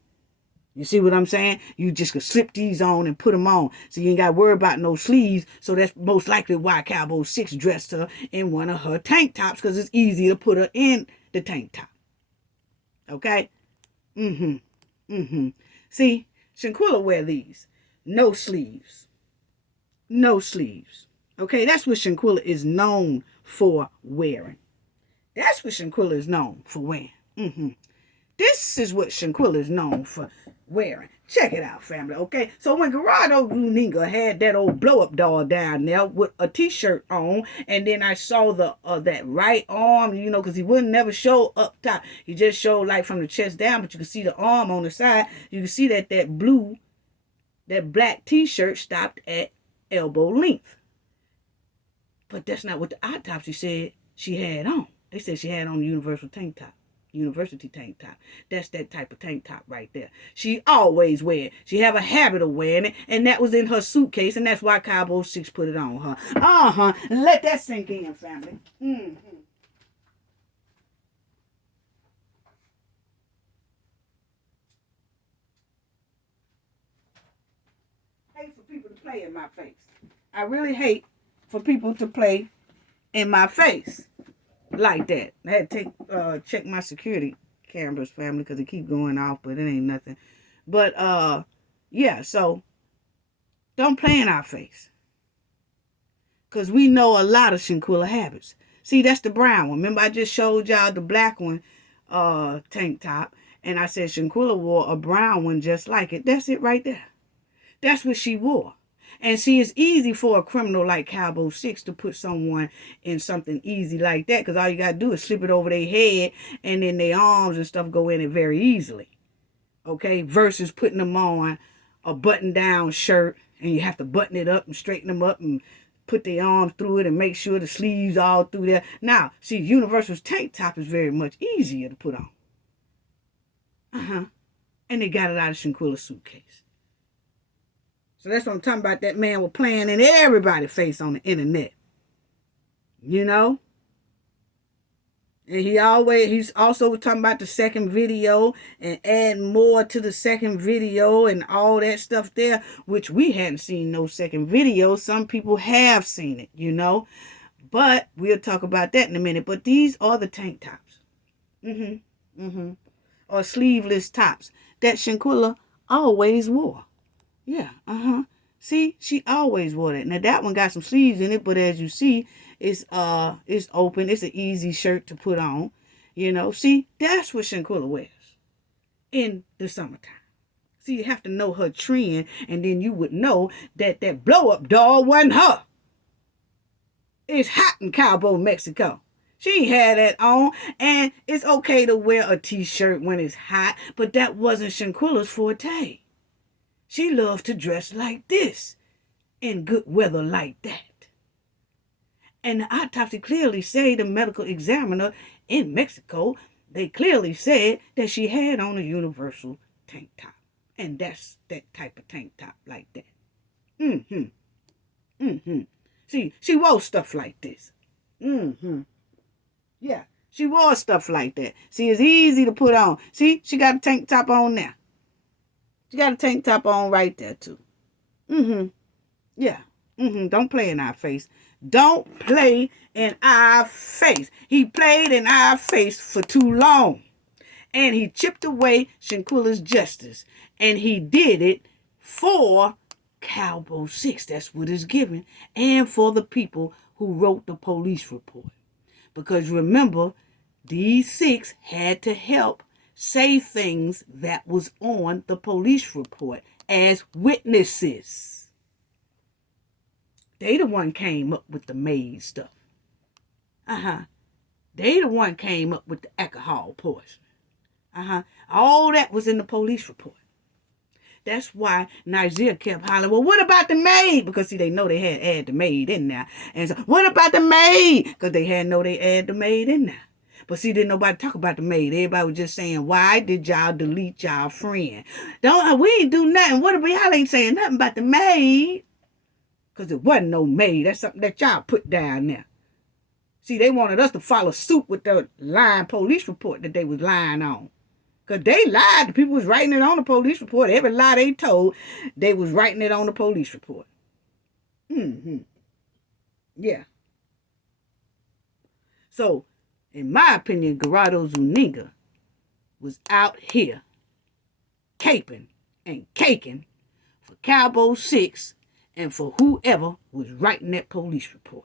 You see what I'm saying? You just could slip these on and put them on. So you ain't got to worry about no sleeves. So that's most likely why Cowboy 6 dressed her in one of her tank tops, because it's easy to put her in the tank top. Okay? See, Shanquilla wear these. No sleeves. No sleeves. Okay? That's what Shanquilla is known for wearing. That's what Shanquilla is known for wearing. This is what Shanquilla is known for wearing. Check it out, family, okay? So when Gerardo Runinga had that old blow-up doll down there with a t-shirt on, and then I saw the that right arm, you know, because he wouldn't never show up top. He just showed like from the chest down, but you can see the arm on the side. You can see that that black t-shirt stopped at elbow length. But that's not what the autopsy said she had on. They said she had on a universal tank top. University tank top. That's that type of tank top right there. She always wear it. She have a habit of wearing it, and that was in her suitcase, and that's why Cowboy 6 put it on her. Let that sink in, family. Hate for people to play in my face. I really hate for people to play in my face like that. I had to check my security cameras, family, because it keep going off, but it ain't nothing. But yeah, so don't play in our face, because we know a lot of Shanquilla habits. See, that's the brown one. Remember, I just showed y'all the black one tank top, and I said Shanquilla wore a brown one just like it. That's it right there. That's what she wore. And see, it's easy for a criminal like Cowboy 6 to put someone in something easy like that, because all you got to do is slip it over their head, and then their arms and stuff go in it very easily. Okay? Versus putting them on a button-down shirt, and you have to button it up and straighten them up and put their arms through it and make sure the sleeves all through there. Now, see, Universal's tank top is very much easier to put on. And they got it out of Shanquilla's suitcase. So that's what I'm talking about. That man was playing in everybody's face on the internet. You know? And he's also talking about the second video and add more to the second video and all that stuff there, which we hadn't seen no second video. Some people have seen it, you know? But we'll talk about that in a minute. But these are the tank tops. Or sleeveless tops that Shanquilla always wore. Yeah, See, she always wore that. Now that one got some sleeves in it, but as you see, it's open. It's an easy shirt to put on. You know, see, that's what Shanquilla wears in the summertime. See, you have to know her trend, and then you would know that that blow-up doll wasn't her. It's hot in Cabo, Mexico. She had that on, and it's okay to wear a t-shirt when it's hot, but that wasn't Shanquilla's forte. She loved to dress like this, in good weather like that. And the autopsy clearly said, the medical examiner in Mexico, they clearly said that she had on a universal tank top. And that's that type of tank top like that. See, she wore stuff like this. Yeah, she wore stuff like that. See, it's easy to put on. See, she got a tank top on now. She got a tank top on right there, too. Yeah. Don't play in our face. Don't play in our face. He played in our face for too long. And he chipped away Shanquilla's justice. And he did it for Cowboy 6. That's what it's given. And for the people who wrote the police report. Because remember, these 6 had to help say things that was on the police report as witnesses. They the one came up with the maid stuff. They the one came up with the alcohol portion. All that was in the police report. That's why Nigeria kept hollering, well, what about the maid? Because, see, they know they had add the maid in there. And so, what about the maid? Because they had know they add the maid in there. But see, didn't nobody talk about the maid. Everybody was just saying, why did y'all delete y'all friend? We ain't do nothing. What if y'all ain't saying nothing about the maid? Because it wasn't no maid. That's something that y'all put down there. See, they wanted us to follow suit with the lying police report that they was lying on. Because they lied. The people was writing it on the police report. Every lie they told, they was writing it on the police report. Yeah. So, in my opinion, Gerardo Zuniga was out here caping and caking for Cowboy 6 and for whoever was writing that police report.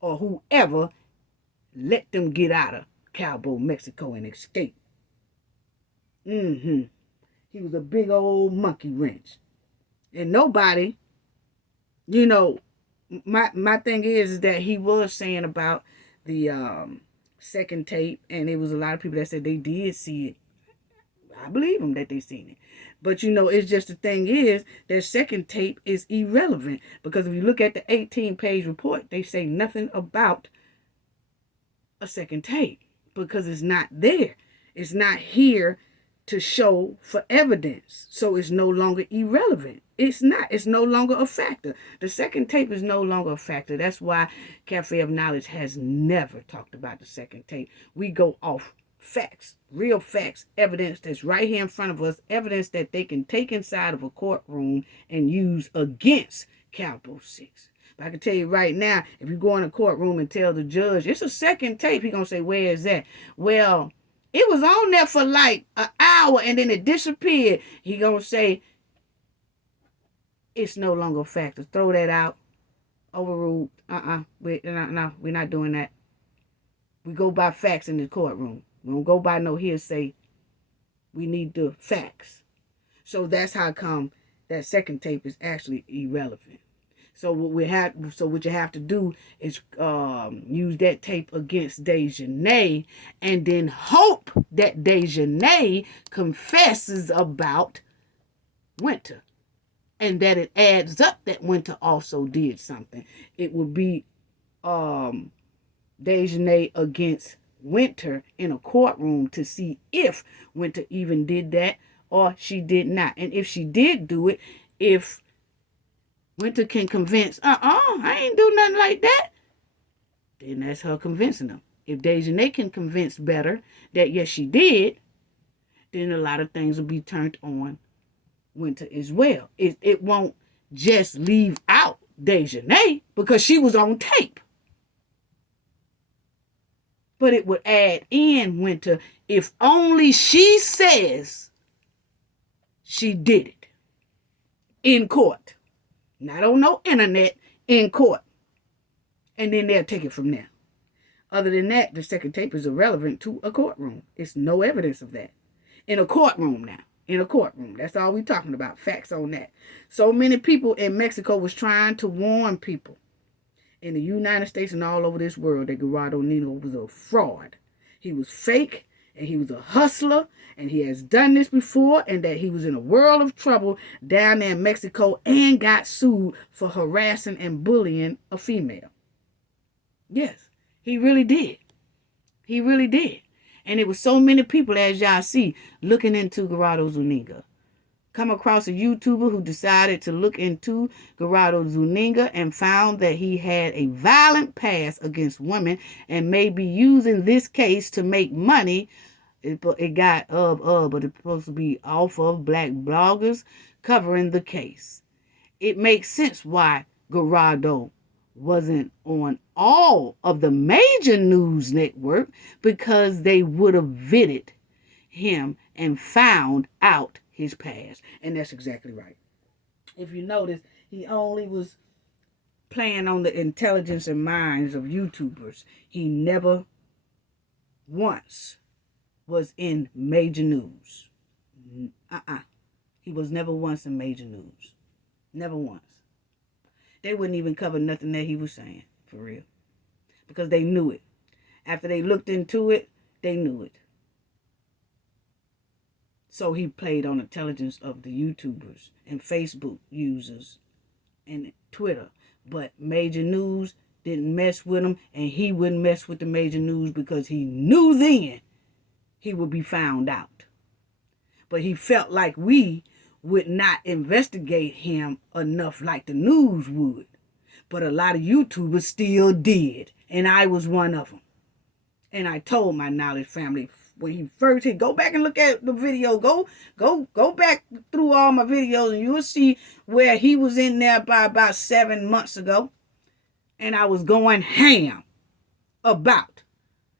Or whoever let them get out of Cowboy, Mexico and escape. He was a big old monkey wrench. And nobody, you know, my thing is that he was saying about the second tape, and it was a lot of people that said they did see it. I believe them that they seen it. But, you know, it's just the thing is that second tape is irrelevant. Because if you look at the 18-page report, they say nothing about a second tape. Because it's not there. It's not here to show for evidence. So it's no longer irrelevant. It's not. It's no longer a factor. The second tape is no longer a factor. That's why Cafe of Knowledge has never talked about the second tape. We go off facts, real facts, evidence that's right here in front of us, evidence that they can take inside of a courtroom and use against Capital 6. But I can tell you right now, if you go in a courtroom and tell the judge, it's a second tape, he's going to say, where is that? Well, it was on there for like an hour and then it disappeared. He going to say, it's no longer a factor. Throw that out. Overruled. No, we're not doing that. We go by facts in the courtroom. We don't go by no hearsay. We need the facts. So that's how come that second tape is actually irrelevant. So what you have to do is use that tape against Dejanay and then hope that Dejanay confesses about Winter and that it adds up that Winter also did something. It would be Dejanay against Winter in a courtroom to see if Winter even did that or she did not. And if she did do it, if Winter can convince, I ain't do nothing like that, then that's her convincing them. If Dejanay can convince better that yes, she did, then a lot of things will be turned on Winter as well. It won't just leave out Dejanay because she was on tape. But it would add in Winter if only she says she did it in court. Not on no internet, in court. And then they'll take it from there. Other than that, the second tape is irrelevant to a courtroom. It's no evidence of that. In a courtroom now. In a courtroom. That's all we're talking about. Facts on that. So many people in Mexico was trying to warn people in the United States and all over this world that Gerardo Nino was a fraud. He was fake and he was a hustler and he has done this before and that he was in a world of trouble down there in Mexico and got sued for harassing and bullying a female. Yes, he really did. He really did. And it was so many people, as y'all see, looking into Gerardo Zuniga. Come across a YouTuber who decided to look into Gerardo Zuniga and found that he had a violent past against women and may be using this case to make money. It got but it's supposed to be off of black bloggers covering the case. It makes sense why Gerardo wasn't on all of the major news network because they would have vetted him and found out his past. And that's exactly right. If you notice, he only was playing on the intelligence and minds of YouTubers. He never once was in major news. He was never once in major news. Never once. They wouldn't even cover nothing that he was saying, for real. Because they knew it. After they looked into it, they knew it. So he played on intelligence of the YouTubers and Facebook users and Twitter. But major news didn't mess with him, and he wouldn't mess with the major news because he knew then he would be found out. But he felt like we would not investigate him enough like the news would. But a lot of YouTubers still did, and I was one of them. And I told my knowledge family when he first hit, go back and look at the video. Go back through all my videos and you'll see where he was in there by about 7 months ago. And I was going ham about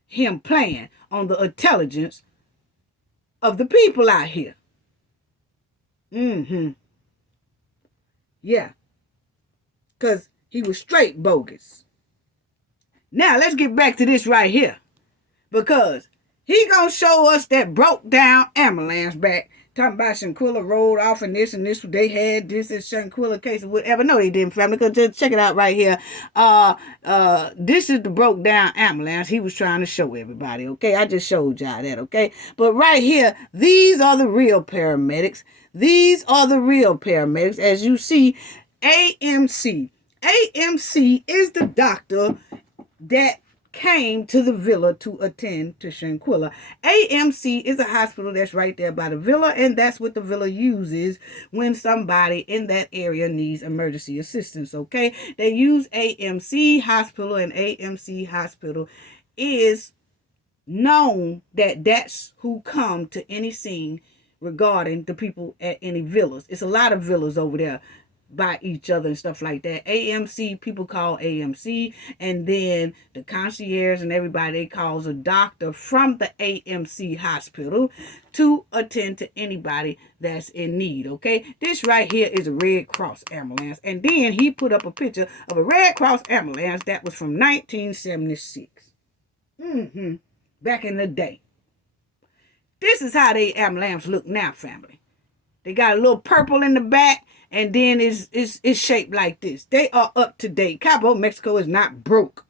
him playing on the intelligence of the people out here. Yeah. Because he was straight bogus. Now, let's get back to this right here. Because he gonna show us that broke down ambulance back. Talking about Shanquilla rolled off and this. They had this and Shanquilla case or whatever. No, they didn't, family. Because just check it out right here. This is the broke down ambulance he was trying to show everybody. Okay, I just showed y'all that. Okay, but right here, these are the real paramedics. These are the real paramedics. As you see, AMC. AMC is the doctor that came to the villa to attend to Shanquilla. AMC is a hospital that's right there by the villa, and that's what the villa uses when somebody in that area needs emergency assistance, okay? They use AMC Hospital, and AMC Hospital is known that that's who come to any scene regarding the people at any villas. It's a lot of villas over there by each other and stuff like that. AMC, people call AMC, and then the concierge and everybody, they calls a doctor from the AMC hospital to attend to anybody that's in need, okay? This right here is a Red Cross ambulance, and then he put up a picture of a Red Cross ambulance that was from 1976. Back in the day. This is how they ambulance look now, family. They got a little purple in the back, and then it's shaped like this. They are up to date. Cabo, Mexico is not broke.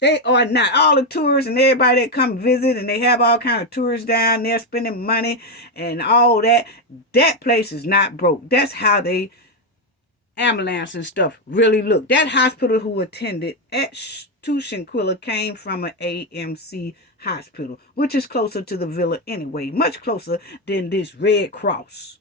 They are not. All the tourists and everybody that come visit, and they have all kind of tourists down there spending money and all that. That place is not broke. That's how they ambulance and stuff really look. That hospital who attended to Shanquilla came from an AMC hospital, which is closer to the villa anyway, much closer than this Red Cross.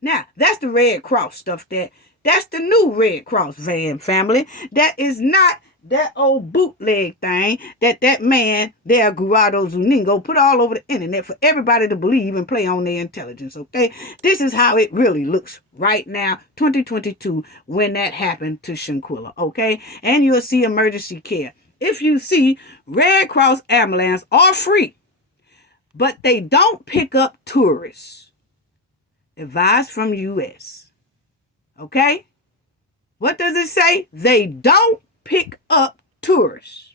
Now, that's the Red Cross stuff. That's the new Red Cross van, family. That is not that old bootleg thing that man there, Gerardo Zuningo, put all over the internet for everybody to believe and play on their intelligence, okay? This is how it really looks right now, 2022, when that happened to Shanquilla, okay? And you'll see emergency care. If you see, Red Cross ambulance are free, but they don't pick up tourists. Advice from U.S., okay? What does it say? They don't pick up tourists.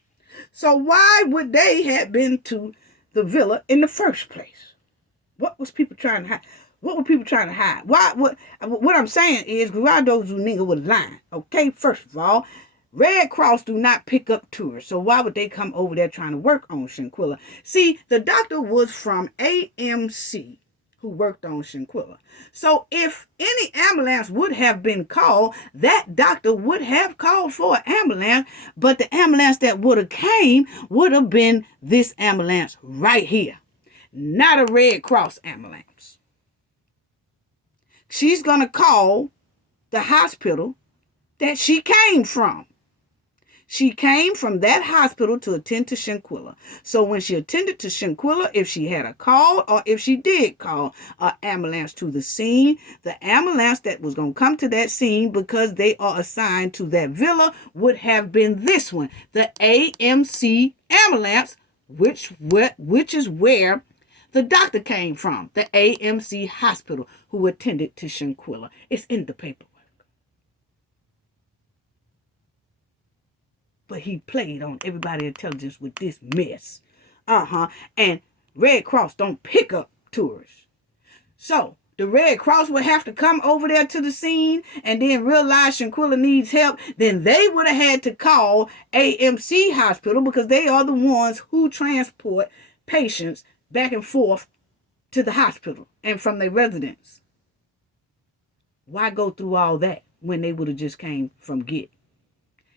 So why would they have been to the villa in the first place? What was people trying to hide? What were people trying to hide? What I'm saying is Gerardo Zuniga was lying. Okay, first of all, Red Cross do not pick up tourists. So why would they come over there trying to work on Shanquilla? See, the doctor was from AMC who worked on Shanquilla. So if any ambulance would have been called, that doctor would have called for an ambulance, but the ambulance that would have came would have been this ambulance right here, not a Red Cross ambulance. She's going to call the hospital that she came from. She came from that hospital to attend to Shanquilla. So when she attended to Shanquilla, if she had a call or if she did call an ambulance to the scene, the ambulance that was going to come to that scene because they are assigned to that villa would have been this one, the AMC ambulance, which is where the doctor came from, the AMC hospital who attended to Shanquilla. It's in the paperwork. But he played on everybody's intelligence with this mess. And Red Cross don't pick up tourists. So the Red Cross would have to come over there to the scene and then realize Shanquilla needs help. Then they would have had to call AMC Hospital because they are the ones who transport patients back and forth to the hospital and from their residence. Why go through all that when they would have just came from Get?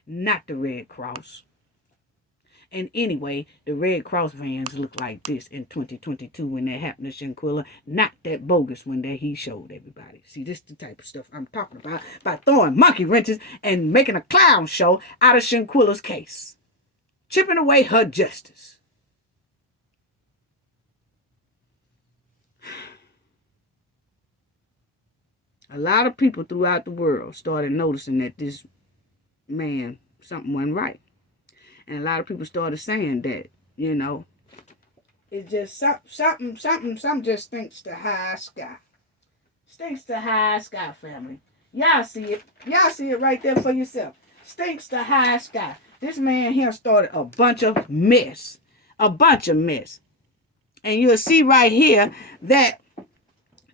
Not the Red Cross. And anyway, the Red Cross vans look like this in 2022 when that happened to Shanquilla. Not that bogus one that he showed everybody. See, this is the type of stuff I'm talking about throwing monkey wrenches and making a clown show out of Shanquilla's case. Chipping away her justice. A lot of people throughout the world started noticing that this man, something wasn't right. And a lot of people started saying that, it's just something just stinks to high sky. Stinks to high sky, family. Y'all see it. Y'all see it right there for yourself. Stinks to high sky. This man here started a bunch of mess. A bunch of mess. And you'll see right here that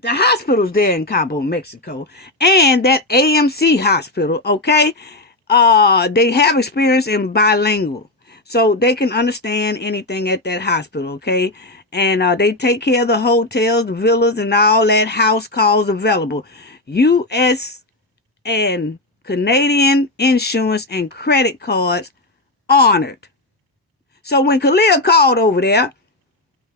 the hospital's there in Cabo, Mexico. And that AMC hospital, okay? They have experience in bilingual, so they can understand anything at that hospital, okay? And they take care of the hotels, the villas, and all that house calls available. U.S. and Canadian insurance and credit cards honored. So when Khalil called over there,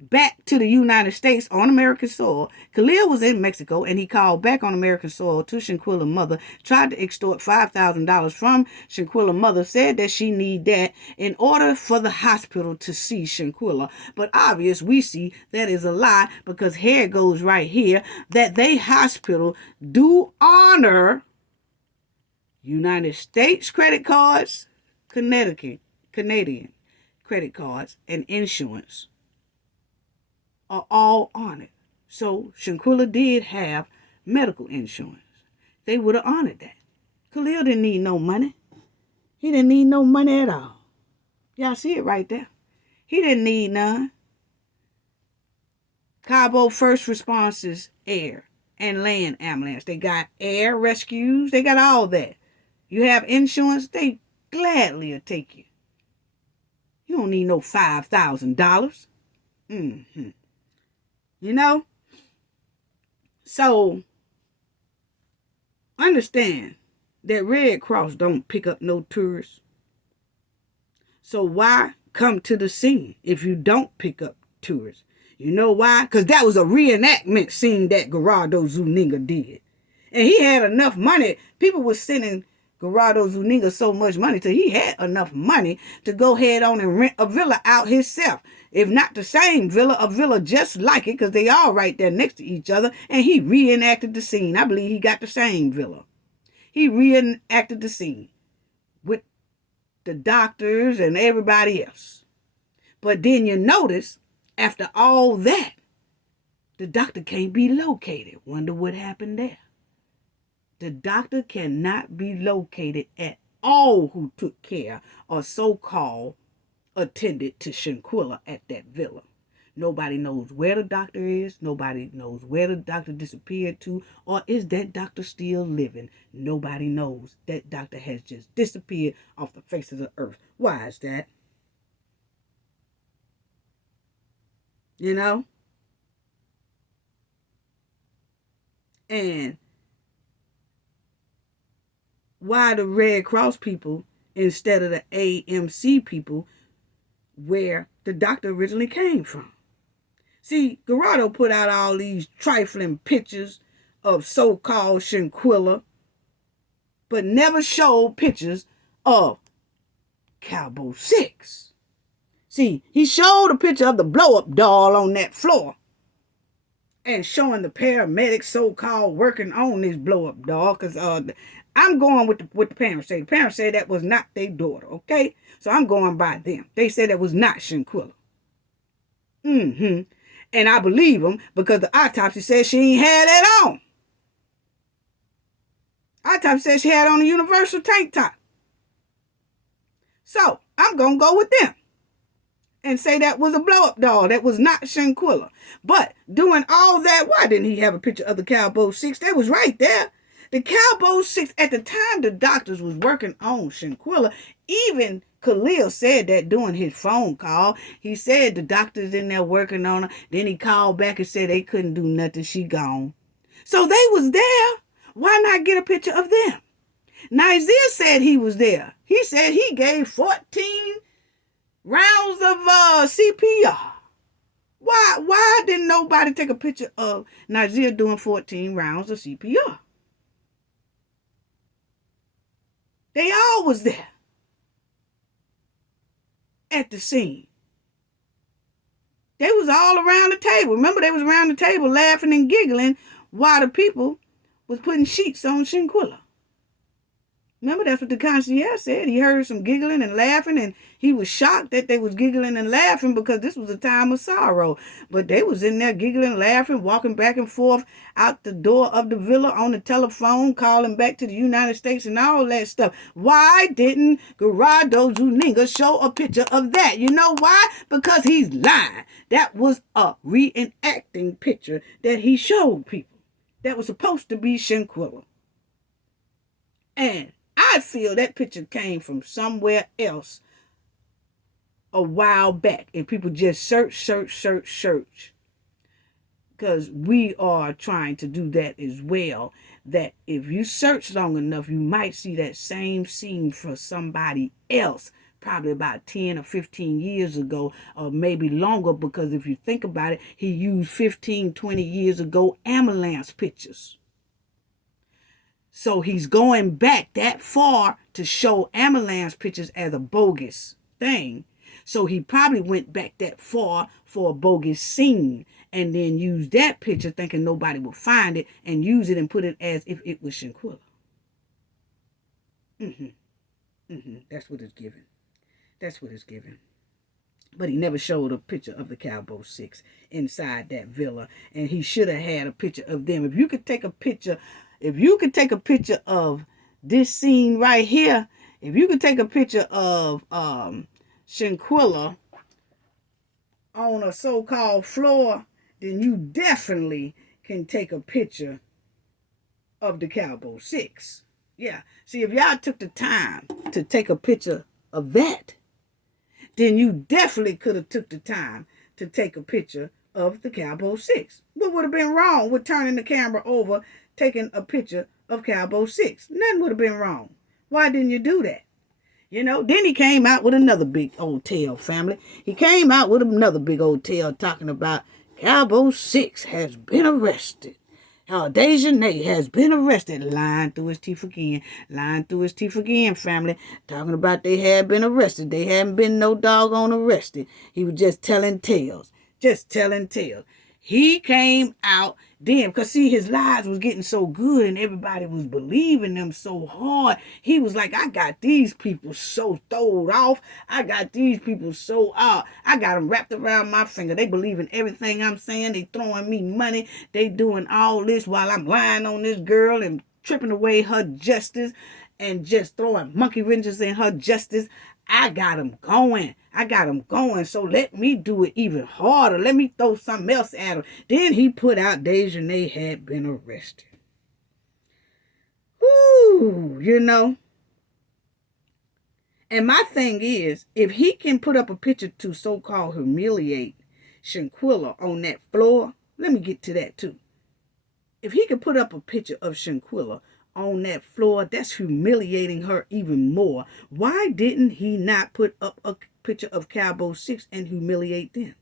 back to the United States on American soil, Khalil was in Mexico and he called back on American soil to Shanquilla's mother, tried to extort $5,000 from Shanquilla's mother, said that she need that in order for the hospital to see Shanquilla. But obvious, we see that is a lie, because here it goes right here that they hospital do honor United States credit cards, Canadian credit cards, and insurance are all honored. So Shanquilla did have medical insurance. They would have honored that. Khalil didn't need no money. He didn't need no money at all. Y'all see it right there. He didn't need none. Cabo First Responses Air and Land Ambulance. They got air rescues. They got all that. You have insurance, they gladly will take you. You don't need no $5,000. You know? So, understand that Red Cross don't pick up no tourists. So why come to the scene if you don't pick up tourists? You know why? Because that was a reenactment scene that Gerardo Zuniga did. And he had enough money. People were sending Gerardo Zuniga so much money till he had enough money to go head on and rent a villa out himself. If not the same villa, a villa just like it, because they all right there next to each other. And he reenacted the scene. I believe he got the same villa. He reenacted the scene with the doctors and everybody else. But then you notice, after all that, the doctor can't be located. Wonder what happened there. The doctor cannot be located at all who took care or so-called attended to Shanquilla at that villa. Nobody knows where the doctor is. Nobody knows where the doctor disappeared to, or is that doctor still living? Nobody knows. That doctor has just disappeared off the face of the earth. Why is that? You know? And why the Red Cross people instead of the AMC people where the doctor originally came from? See, Gerardo put out all these trifling pictures of so-called Shanquilla, but never showed pictures of Cowboy 6. See, he showed a picture of the blow-up doll on that floor and showing the paramedics so-called working on this blow-up doll, because I'm going with the parents say. The parents said that was not their daughter, okay? So I'm going by them. They said that was not Shanquilla. And I believe them because the autopsy said she ain't had that on. Autopsy said she had on a universal tank top. So I'm going to go with them and say that was a blow-up doll. That was not Shanquilla. But doing all that, why didn't he have a picture of the Cowboy 6? That was right there. The Cowboy 6, at the time the doctors was working on Shanquilla, even Khalil said that during his phone call. He said the doctors in there working on her. Then he called back and said they couldn't do nothing. She gone. So they was there. Why not get a picture of them? Nazir said he was there. He said he gave 14 rounds of CPR. Why didn't nobody take a picture of Nazir doing 14 rounds of CPR? They all was there at the scene. They was all around the table. Remember, they was around the table laughing and giggling while the people was putting sheets on Shanquilla. Remember, that's what the concierge said. He heard some giggling and laughing, and he was shocked that they was giggling and laughing because this was a time of sorrow. But they was in there giggling, laughing, walking back and forth out the door of the villa on the telephone, calling back to the United States and all that stuff. Why didn't Gerardo Zuniga show a picture of that? You know why? Because he's lying. That was a reenacting picture that he showed people. That was supposed to be Shanquilla. And I feel that picture came from somewhere else a while back. And people just search. Because we are trying to do that as well. That if you search long enough, you might see that same scene for somebody else probably about 10 or 15 years ago, or maybe longer, because if you think about it, he used 15, 20 years ago ambulance pictures. So he's going back that far to show ambulance pictures as a bogus thing. So he probably went back that far for a bogus scene and then used that picture thinking nobody would find it and use it and put it as if it was Shanquilla. That's what it's given. That's what it's given. But he never showed a picture of the Cowboy 6 inside that villa. And he should have had a picture of them. If you could take a picture of this scene right here, if you could take a picture of Shanquilla on a so-called floor, then you definitely can take a picture of the Cowboy 6. Yeah. See, if y'all took the time to take a picture of that, then you definitely could have took the time to take a picture of the Cowboy 6. What would have been wrong with turning the camera over, taking a picture of Cowboy 6? Nothing would have been wrong. Why didn't you do that? You know, then he came out with another big old tale, family. He came out with another big old tale talking about Cowboy 6 has been arrested. Dejanay has been arrested. Lying through his teeth again. Lying through his teeth again, family. Talking about they had been arrested. They hadn't been no doggone arrested. He was just telling tales. Just telling tales. He came out then, because see, his lies was getting so good and everybody was believing them so hard. He was like, I got these people so throwed off. I got these people so I got them wrapped around my finger. They believe in everything I'm saying. They throwing me money. They doing all this while I'm lying on this girl and tripping away her justice and just throwing monkey wrenches in her justice. I got them going. So let me do it even harder. Let me throw something else at him. Then he put out Dejanay had been arrested. Woo, you know. And my thing is, if he can put up a picture to so-called humiliate Shanquilla on that floor, let me get to that too. If he could put up a picture of Shanquilla on that floor, that's humiliating her even more. Why didn't he not put up a picture of Cowboy 6 and humiliate them?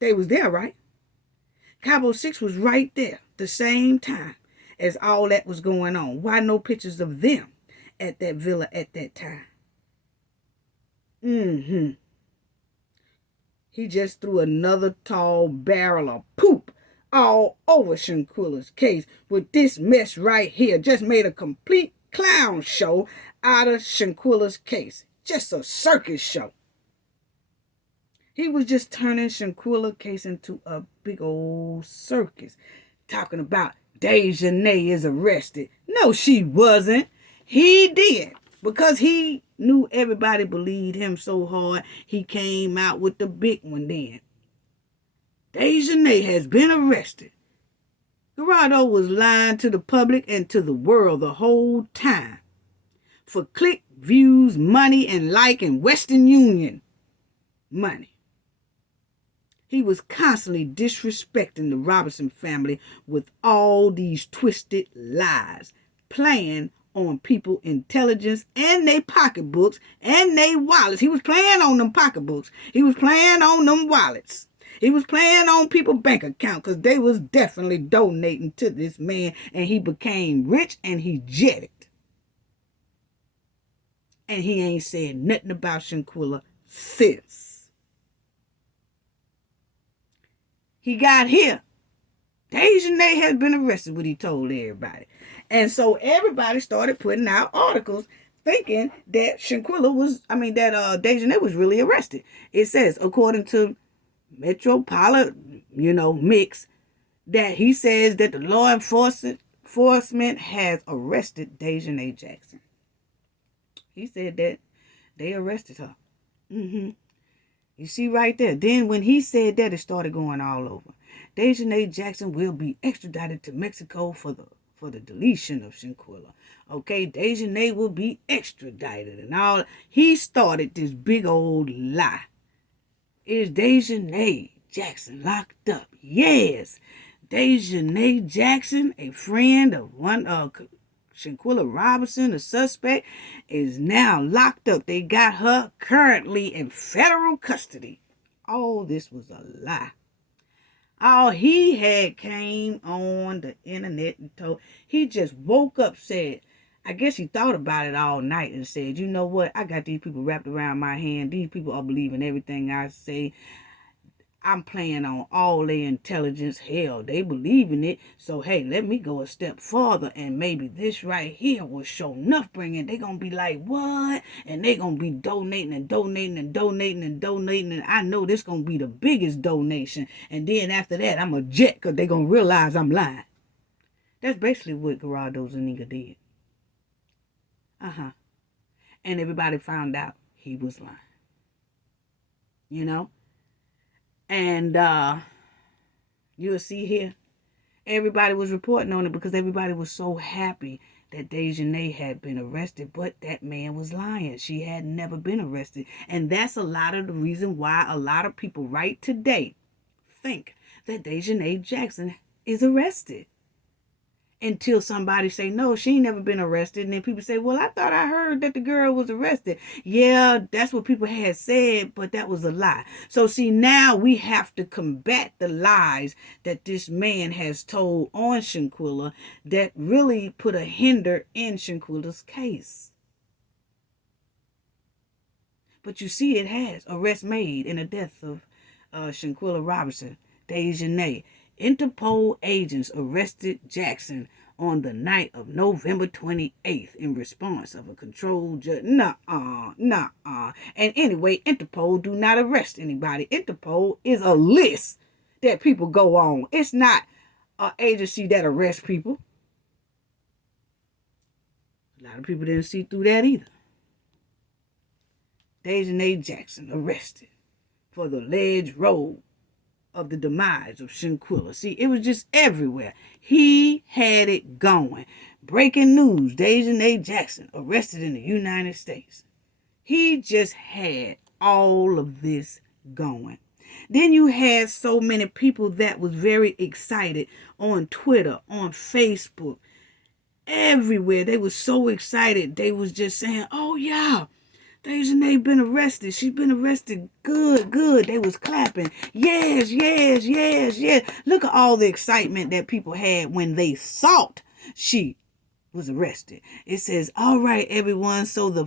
They was there, right? Cowboy 6 was right there the same time as all that was going on. Why no pictures of them at that villa at that time? He just threw another tall barrel of poop all over Shanquilla's case with this mess right here. Just made a complete clown show out of Shanquilla's case. Just a circus show. He was just turning Shanquilla's case into a big old circus. Talking about Dejanay is arrested. No, she wasn't. He did. Because he knew everybody believed him so hard, he came out with the big one then. Dejanay has been arrested. Gerardo was lying to the public and to the world the whole time. For click, views, money, and like in Western Union money. He was constantly disrespecting the Robinson family with all these twisted lies, playing on people's intelligence and their pocketbooks and their wallets. He was playing on them pocketbooks. He was playing on them wallets. He was playing on people's bank account because they was definitely donating to this man, and he became rich and he jetted. And he ain't said nothing about Shanquilla since. He got here. Dejanay has been arrested, what he told everybody. And so everybody started putting out articles thinking that Dejanay was really arrested. It says, according to Metropolitan, Mix, that he says that the law enforcement has arrested Dejanay Jackson. He said that they arrested her. You see right there. Then when he said that, it started going all over. Dejanay Jackson will be extradited to Mexico for the deletion of Shanquilla. Okay, Dejanay will be extradited and all. He started this big old lie. Is Dejanay Jackson locked up? Yes. Dejanay Jackson, a friend of one Shanquilla Robinson, the suspect, is now locked up. They got her currently in federal custody. All this was a lie. All he had came on the internet and told, he just woke up, said, I guess he thought about it all night and said, you know what? I got these people wrapped around my hand. These people are believing everything I say. I'm playing on all their intelligence. Hell, they believe in it. So, hey, let me go a step further. And maybe this right here will show enough bringing. They're going to be like, what? And they're going to be donating and donating and donating and donating. And I know this going to be the biggest donation. And then after that, I'm a jet because they're going to realize I'm lying. That's basically what Gerardo Zuniga did. And everybody found out he was lying. You know? And you'll see here, everybody was reporting on it because everybody was so happy that Dejanay had been arrested, but that man was lying. She had never been arrested. And that's a lot of the reason why a lot of people right today think that Dejanay Jackson is arrested. Until somebody say, no, she ain't never been arrested. And then people say, well, I thought I heard that the girl was arrested. Yeah, that's what people had said, but that was a lie. So see, now we have to combat the lies that this man has told on Shanquilla that really put a hinder in Shanquilla's case. But you see, it has. Arrest made in the death of Shanquilla Robinson, Dejanay. Interpol agents arrested Jackson on the night of November 28th in response of a controlled judge. Nuh-uh. And anyway, Interpol do not arrest anybody. Interpol is a list that people go on. It's not an agency that arrests people. A lot of people didn't see through that either. Dejanay Jackson arrested for the alleged role of the demise of Shanquilla. See, it was just everywhere. He had it going. Breaking news, Dejanay Jackson arrested in the United States. He just had all of this going. Then you had so many people that was very excited on Twitter, on Facebook, everywhere. They were so excited. They was just saying, oh yeah, Dejanay been arrested. She's been arrested. Good. They was clapping. Yes. Look at all the excitement that people had when they thought she was arrested. It says, all right, everyone. So the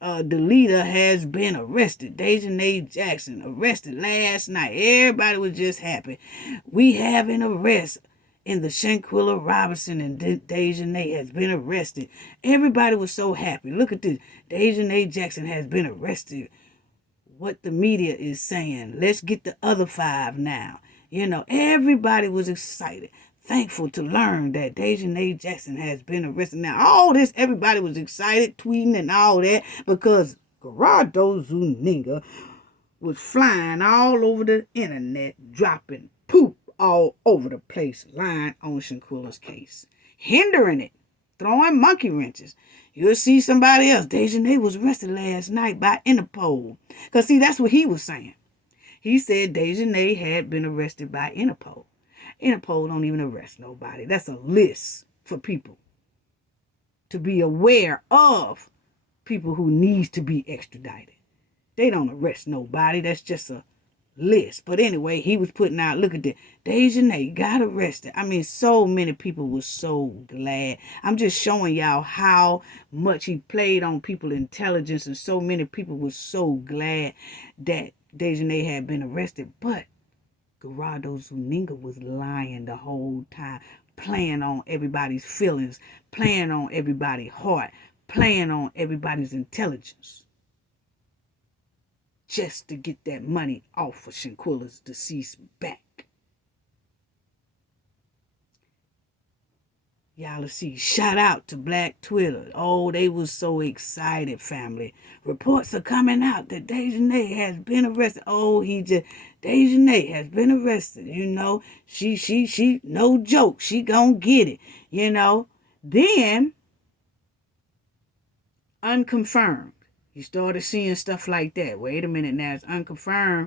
leader has been arrested. Dejanay Jackson arrested last night. Everybody was just happy. We have an arrest in the Shanquilla Robinson, and Dejanay has been arrested. Everybody was so happy. Look at this. Dejanay Jackson has been arrested. What the media is saying. Let's get the other 5 now. You know, everybody was excited. Thankful to learn that Dejanay Jackson has been arrested. Now, all this, everybody was excited, tweeting and all that, because Gerardo Zuniga was flying all over the internet, dropping poop all over the place, lying on Shanquilla's case, hindering it, throwing monkey wrenches. You'll see somebody else. Dejanay was arrested last night by Interpol. Because, see, that's what he was saying. He said Dejanay had been arrested by Interpol. Interpol don't even arrest nobody. That's a list for people to be aware of people who needs to be extradited. They don't arrest nobody. That's just a list. But anyway, he was putting out, look at that, Dejanay got arrested. I mean, so many people were so glad. I'm just showing y'all how much he played on people's intelligence, and so many people were so glad that Dejanay had been arrested. But Gerardo Zuniga was lying the whole time, playing on everybody's feelings, playing on everybody's heart, playing on everybody's intelligence, just to get that money off of Shanquilla's deceased back. Y'all see, shout out to Black Twitter. Oh, they was so excited, family. Reports are coming out that Dejanay has been arrested. Oh, Dejanay has been arrested. You know, she, no joke. She gonna get it, you know. Then, unconfirmed. You started seeing stuff like that. Wait a minute now, it's unconfirmed.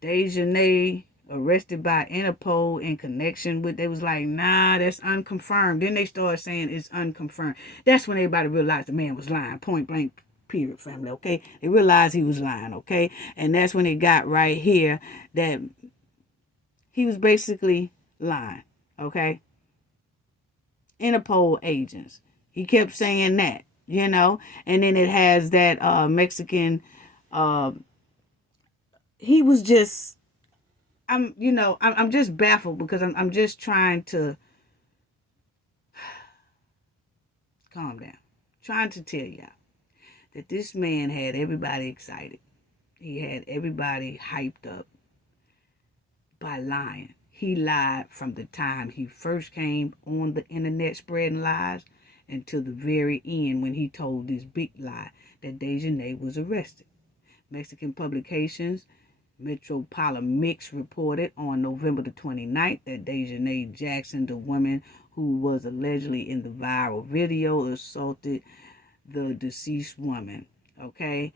Dejanay arrested by Interpol in connection with, they was like, nah, that's unconfirmed. Then they started saying it's unconfirmed. That's when everybody realized the man was lying, point blank, period, family, okay? They realized he was lying, okay? And that's when it got right here that he was basically lying, okay? Interpol agents. He kept saying that, you know? And then it has that Mexican, he was just, I'm just baffled because I'm just trying to calm down. Trying to tell y'all that this man had everybody excited. He had everybody hyped up by lying. He lied from the time he first came on the internet spreading lies until the very end when he told this big lie that Dejanay was arrested. Mexican publications Paramedics reported on November the 29th that Dejanay Jackson, the woman who was allegedly in the viral video, assaulted the deceased woman. Okay?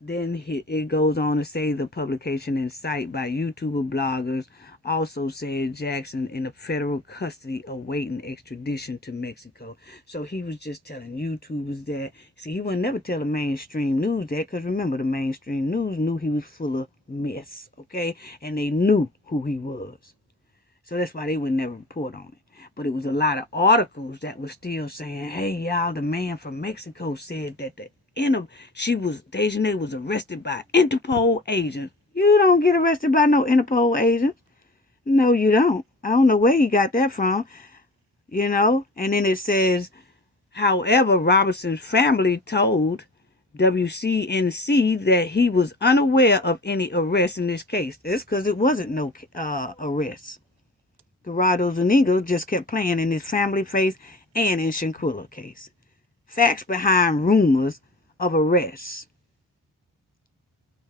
Then it goes on to say the publication and site by YouTuber bloggers also said Jackson in a federal custody awaiting extradition to Mexico. So he was just telling YouTubers that. See, he would never tell the mainstream news that, because remember, the mainstream news knew he was full of mess, okay? And they knew who he was. So that's why they would never report on it. But it was a lot of articles that were still saying, hey, y'all, the man from Mexico said that Dejanay was arrested by Interpol agents. You don't get arrested by no Interpol agents. No, you don't. I don't know where he got that from, you know. And then it says, however, Robinson's family told WCNC that he was unaware of any arrest in this case. That's because it wasn't no arrest. Gerardo Zuniga just kept playing in his family face and in Shanquilla case. Facts behind rumors of arrests.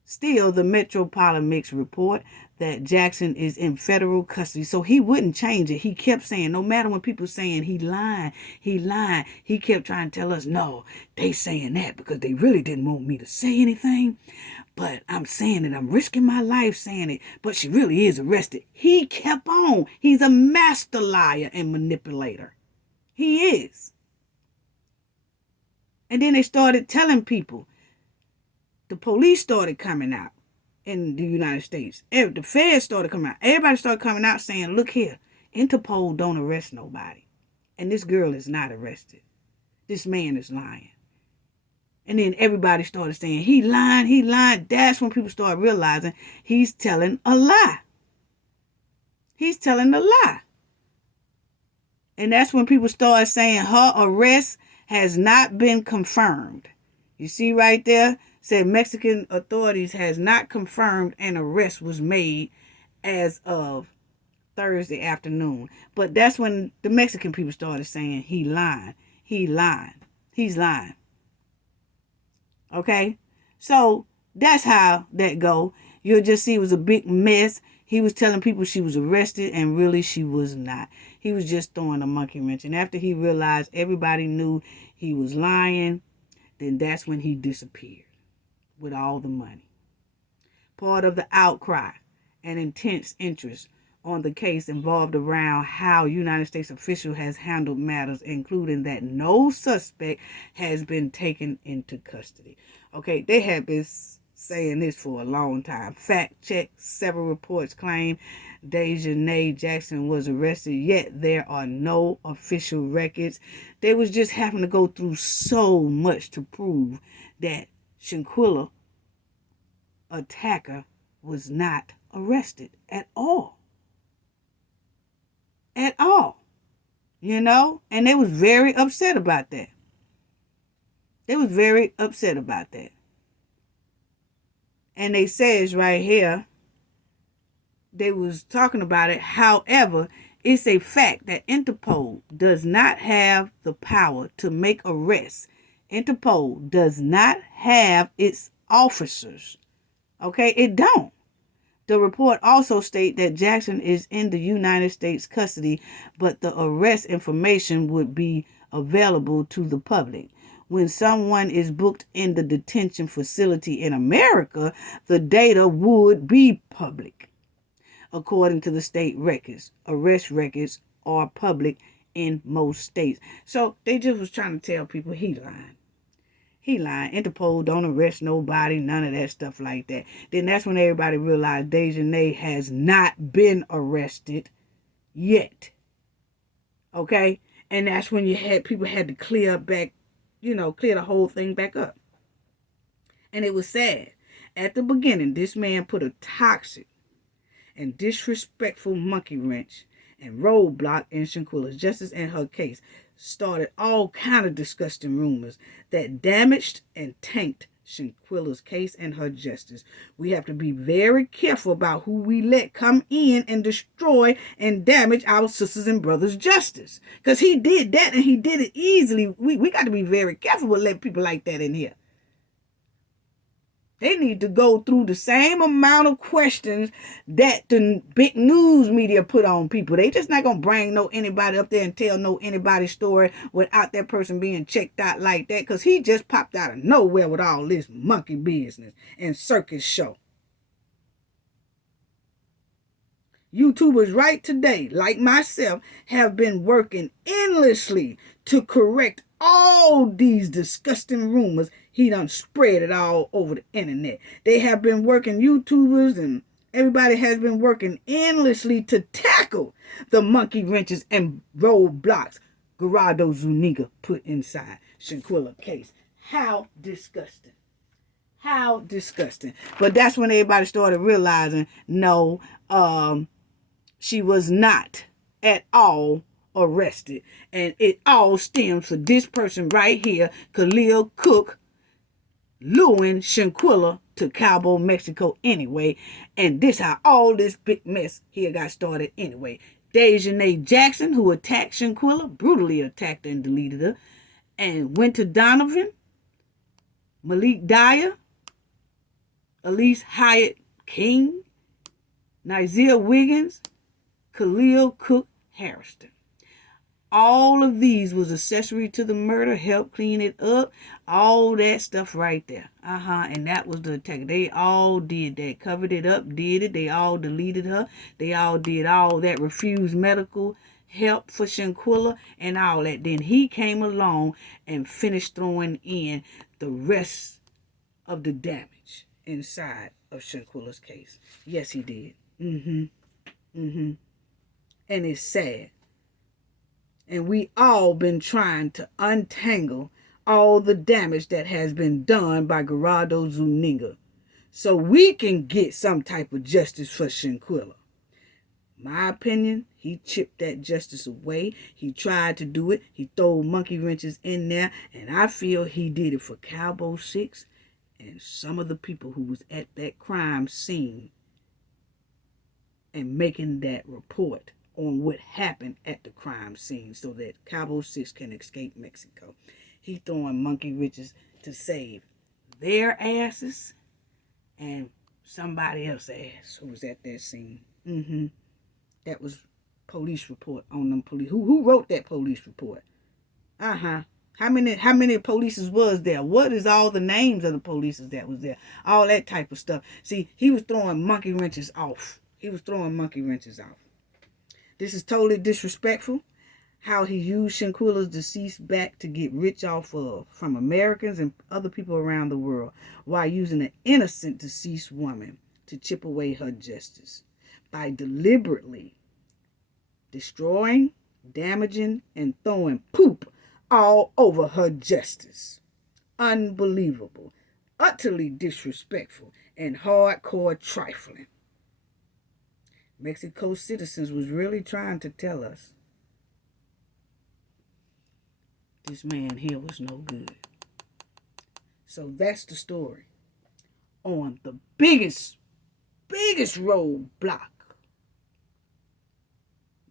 Still, the Paramedics report that Jackson is in federal custody. So he wouldn't change it. He kept saying, no matter when people saying he lied, he kept trying to tell us, no, they saying that because they really didn't want me to say anything. But I'm saying it. I'm risking my life saying it. But she really is arrested. He kept on. He's a master liar and manipulator. He is. And then they started telling people. The police started coming out in the United States. The feds started coming out. Everybody started coming out saying, look here, Interpol don't arrest nobody. And this girl is not arrested. This man is lying. And then everybody started saying, he lying. That's when people started realizing he's telling a lie. He's telling a lie. And that's when people started saying her arrest has not been confirmed. You see right there? Said Mexican authorities has not confirmed an arrest was made as of Thursday afternoon. But that's when the Mexican people started saying he lying. He's lying. Okay? So that's how that go. You'll just see it was a big mess. He was telling people she was arrested and really she was not. He was just throwing a monkey wrench. And after he realized everybody knew he was lying, then that's when he disappeared with all the money. Part of the outcry and intense interest on the case involved around how United States official has handled matters, including that no suspect has been taken into custody. Okay, they have been saying this for a long time. Fact check, several reports claim Dejanay Jackson was arrested, yet there are no official records. They was just having to go through so much to prove that Shanquilla attacker was not arrested at all. At all. You know? And they was very upset about that. And they says right here, they was talking about it. However, it's a fact that Interpol does not have the power to make arrests. Interpol does not have its officers. Okay, it don't. The report also states that Jackson is in the United States custody, but the arrest information would be available to the public. When someone is booked in the detention facility in America, the data would be public. according to the state records. Arrest records are public in most states. So they just was trying to tell people he lying. He lying. Interpol don't arrest nobody, none of that stuff like that. Then that's when everybody realized Dejanay has not been arrested yet. Okay? And that's when people had to clear back, clear the whole thing back up. And it was sad. At the beginning, this man put a toxic and disrespectful monkey wrench and roadblock in Shanquilla's justice, and her case started all kind of disgusting rumors that damaged and tanked Shanquilla's case and her justice. We have to be very careful about who we let come in and destroy and damage our sisters and brothers' justice. Because he did that, and he did it easily. We got to be very careful with letting people like that in here. They need to go through the same amount of questions that the big news media put on people. They just not going to bring anybody up there and tell anybody's story without that person being checked out like that. Because he just popped out of nowhere with all this monkey business and circus show. YouTubers right today, like myself, have been working endlessly to correct all these disgusting rumors. He done spread it all over the internet. They have been working, YouTubers and everybody has been working endlessly to tackle the monkey wrenches and roadblocks Gerardo Zuniga put inside Shanquilla case. How disgusting. How disgusting. But that's when everybody started realizing, no, she was not at all arrested. And it all stems from this person right here, Khalil Cook, luring Shanquilla to Cabo, Mexico anyway. And this how all this big mess here got started anyway. Dejanay Jackson, who attacked Shanquilla, brutally attacked and deleted her, and went to Donovan, Malik Dyer, Elise Hyatt King, Nizia Wiggins, Khalil Cook Harrison. All of these was accessory to the murder, helped clean it up, all that stuff right there. And that was the attack. They all did that, covered it up, did it. They all deleted her. They all did all that, refused medical help for Shanquilla and all that. Then he came along and finished throwing in the rest of the damage inside of Shanquilla's case. Yes, he did. And it's sad. And we all been trying to untangle all the damage that has been done by Gerardo Zuniga so we can get some type of justice for Shanquilla. My opinion, he chipped that justice away. He tried to do it. He threw monkey wrenches in there. And I feel he did it for Cabo 6 and some of the people who was at that crime scene and making that report on what happened at the crime scene so that Cabo 6 can escape Mexico. He throwing monkey wrenches to save their asses and somebody else's ass who was at that scene. That was police report on them police. Who wrote that police report? How many polices was there? What is all the names of the polices that was there? All that type of stuff. See, he was throwing monkey wrenches off. This is totally disrespectful. How he used Shanquilla's deceased back to get rich off of from Americans and other people around the world while using an innocent deceased woman to chip away her justice by deliberately destroying, damaging, and throwing poop all over her justice. Unbelievable, utterly disrespectful, and hardcore trifling. Mexico citizens was really trying to tell us this man here was no good. So that's the story on the biggest roadblock.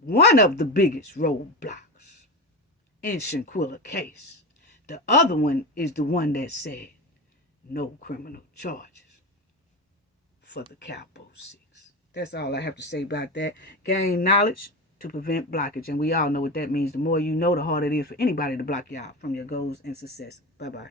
One of the biggest roadblocks in Shanquilla case. The other one is the one that said no criminal charges for the Cabo 6. That's all I have to say about that. Gain knowledge to prevent blockage. And we all know what that means. The more you know, the harder it is for anybody to block you out from your goals and success. Bye-bye.